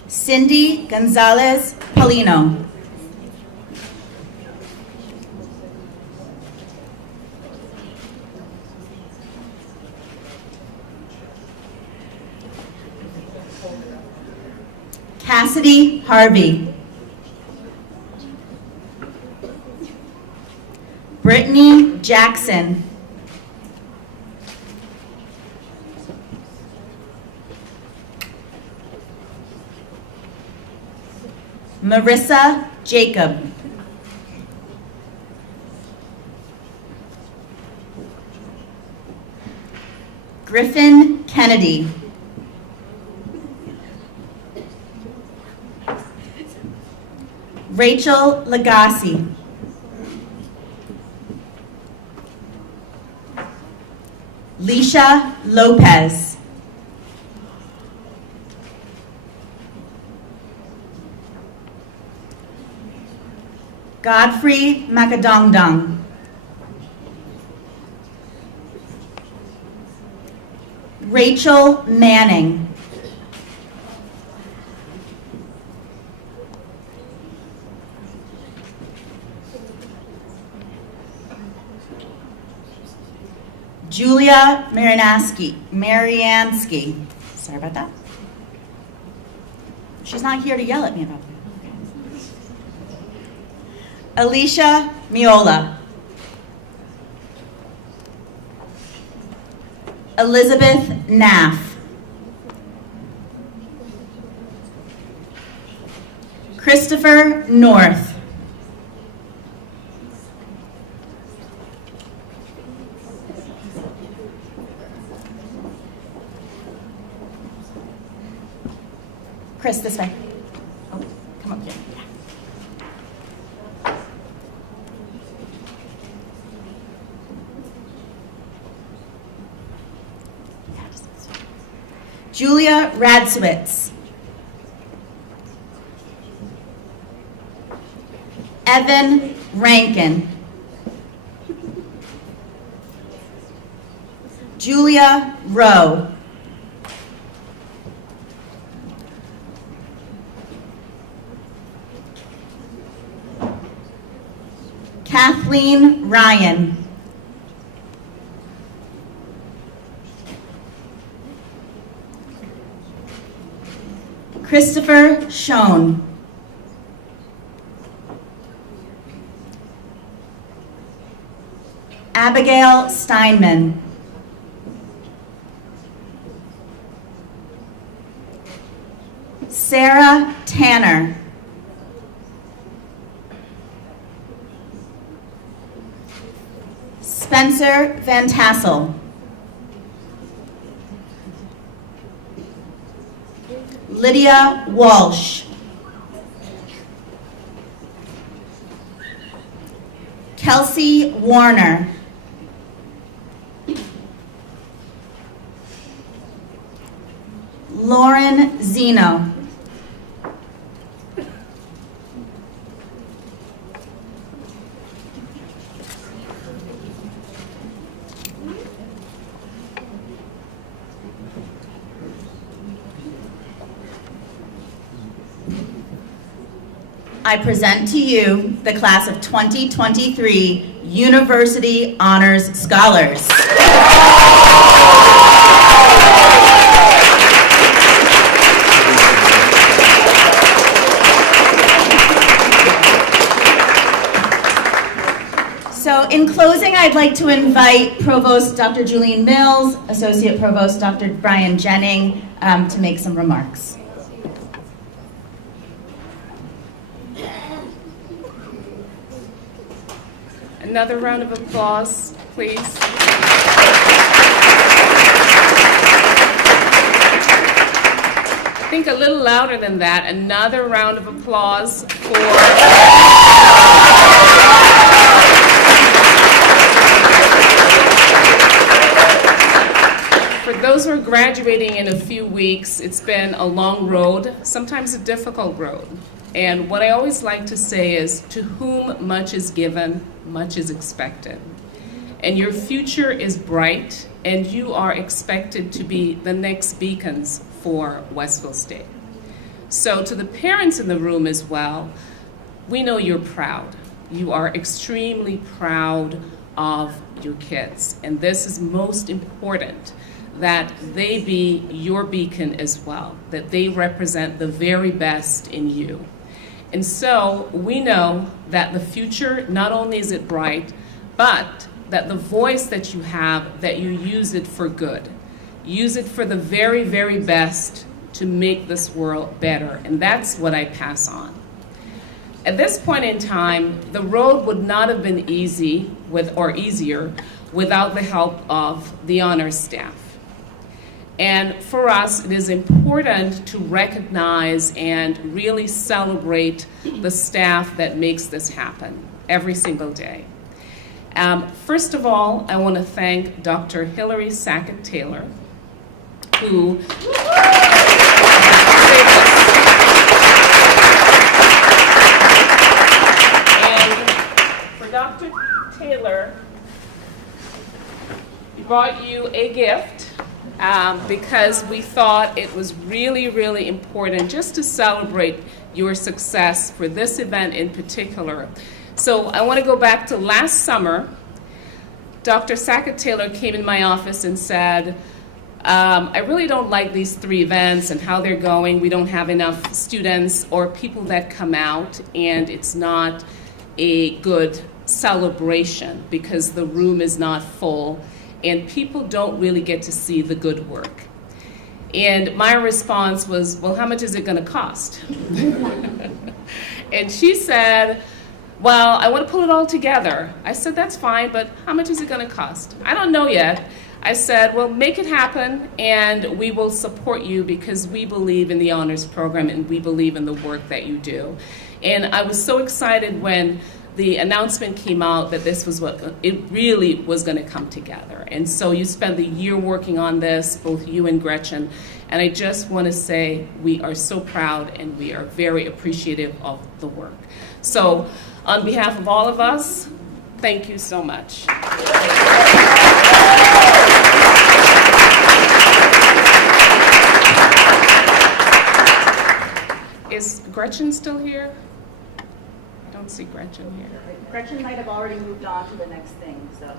Cindy Gonzalez Paulino. Cassidy Harvey. Brittany Jackson. Marissa Jacob. Griffin Kennedy. Rachel Lagasse. Leisha Lopez. Godfrey Macadongdong. Rachel Manning. Julia Mariansky. Sorry about that. She's not here to yell at me about that. Alicia Miola. Elizabeth Naff. Christopher North. Chris, this way. Oh, come up here. Julia Radzewitz. Evan Rankin. Julia Rowe. Kathleen Ryan. Christopher Schoen. Abigail Steinman. Sarah Tanner. Spencer Van Tassel. Lydia Walsh. Kelsey Warner. Lauren Zeno. I present to you the class of 2023 University Honors Scholars. So in closing, I'd like to invite Provost Dr. Julian Mills, Associate Provost Dr. Brian Jennings to make some remarks. Another round of applause, please. I think a little louder than that. Another round of applause for those who are graduating in a few weeks. It's been a long road, sometimes a difficult road. And what I always like to say is, to whom much is given, much is expected. And your future is bright, and you are expected to be the next beacons for Westville State. So to the parents in the room as well, we know you're proud. You are extremely proud of your kids. And this is most important, that they be your beacon as well, that they represent the very best in you. And so we know that the future, not only is it bright, but that the voice that you have, that you use it for good. Use it for the very, very best to make this world better. And that's what I pass on. At this point in time, the road would not have been easier without the help of the honors staff. And for us, it is important to recognize and really celebrate the staff that makes this happen every single day. First of all, I want to thank Dr. Hilary Sackett-Taylor, who and for Dr. Taylor, we brought you a gift because we thought it was really, really important just to celebrate your success for this event in particular. So I want to go back to last summer. Dr. Sackett-Taylor came in my office and said, I really don't like these 3 events and how they're going. We don't have enough students or people that come out, and it's not a good celebration because the room is not full and people don't really get to see the good work. And my response was, well, how much is it going to cost? And she said, well, I want to pull it all together. I said, that's fine, but how much is it going to cost? I don't know yet. I said, well, make it happen, and we will support you because we believe in the honors program and we believe in the work that you do. And I was so excited when the announcement came out that this was what it really was going to come together. And so you spent the year working on this, both you and Gretchen, and I just want to say we are so proud and we are very appreciative of the work. So on behalf of all of us, thank you so much. Is Gretchen still here? I don't see Gretchen here. Gretchen might have already moved on to the next thing, so.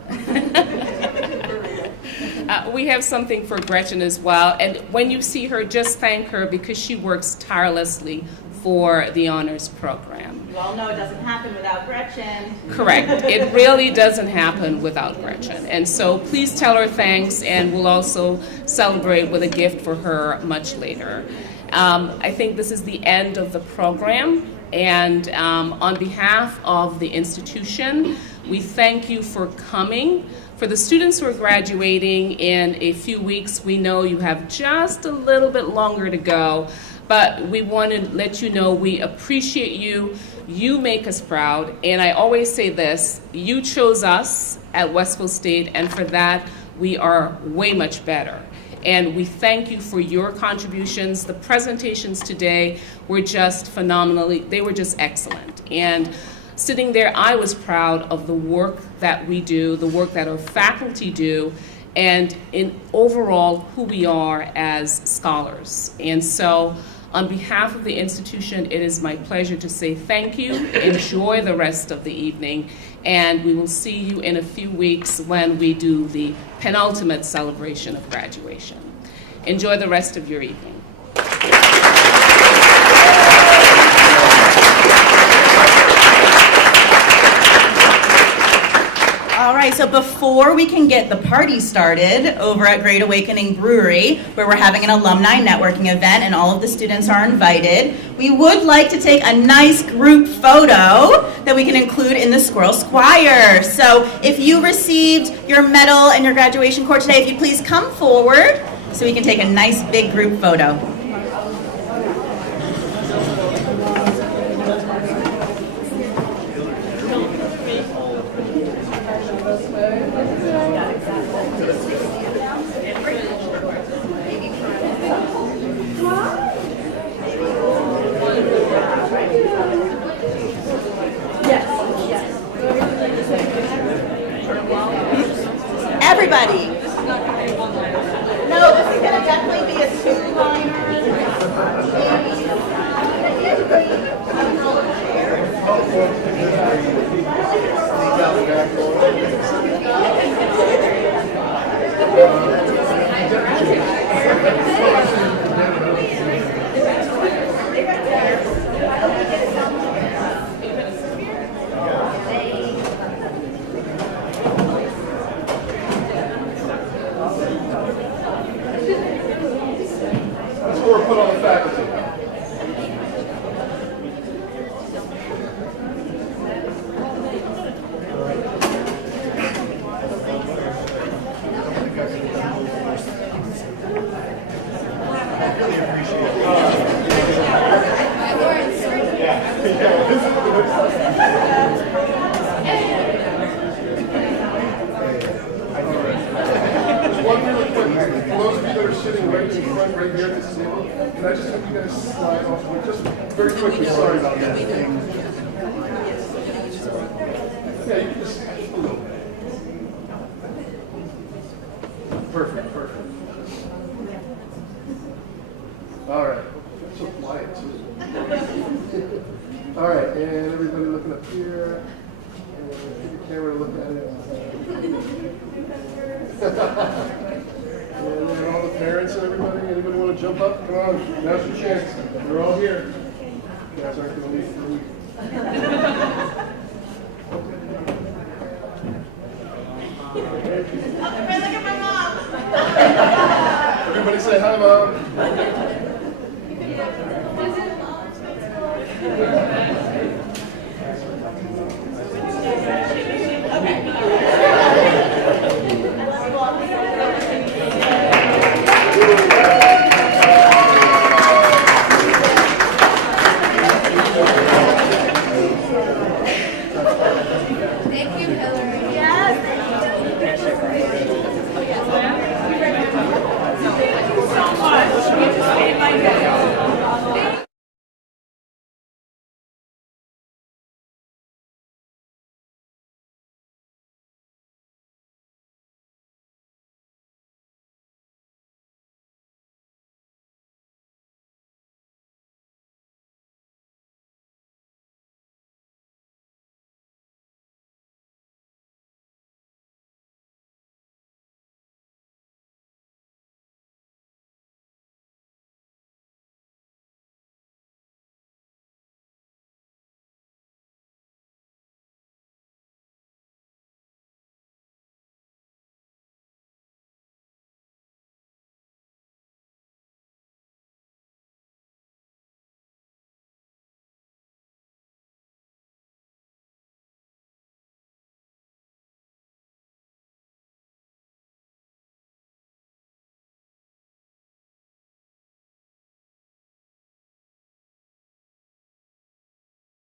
We have something for Gretchen as well. And when you see her, just thank her because she works tirelessly for the honors program. You all know it doesn't happen without Gretchen. Correct. It really doesn't happen without Gretchen. And so please tell her thanks, and we'll also celebrate with a gift for her much later. I think this is the end of the program. And on behalf of the institution, we thank you for coming. For the students who are graduating in a few weeks, we know you have just a little bit longer to go, but we want to let you know we appreciate you. You make us proud, and I always say this, you chose us at Westfield State, and for that, we are way much better. And we thank you for your contributions. The presentations today were just phenomenally, they were just excellent. And sitting there, I was proud of the work that we do, the work that our faculty do, and in overall who we are as scholars. And so on behalf of the institution, it is my pleasure to say thank you, enjoy the rest of the evening, and we will see you in a few weeks when we do the penultimate celebration of graduation. Enjoy the rest of your evening. All right, so before we can get the party started over at Great Awakening Brewery, where we're having an alumni networking event and all of the students are invited, we would like to take a nice group photo that we can include in the Squirrel Squire. So if you received your medal and your graduation cord today, if you please come forward so we can take a nice big group photo. Everybody. No, this is going to definitely be a two-liner. Or put on the faculty. Just one really quick, for those of you that are sitting right in front, right here at this table, can I just have you guys slide off, just very quickly, sorry about that. Yeah, you can just, a little bit. Perfect, perfect. All right, so quiet too. All right, and everybody looking up here. And get the camera to look at it. And then all the parents and everybody. Anybody want to jump up? Come on, now's your chance. They're all here. You guys aren't going to leave for a week.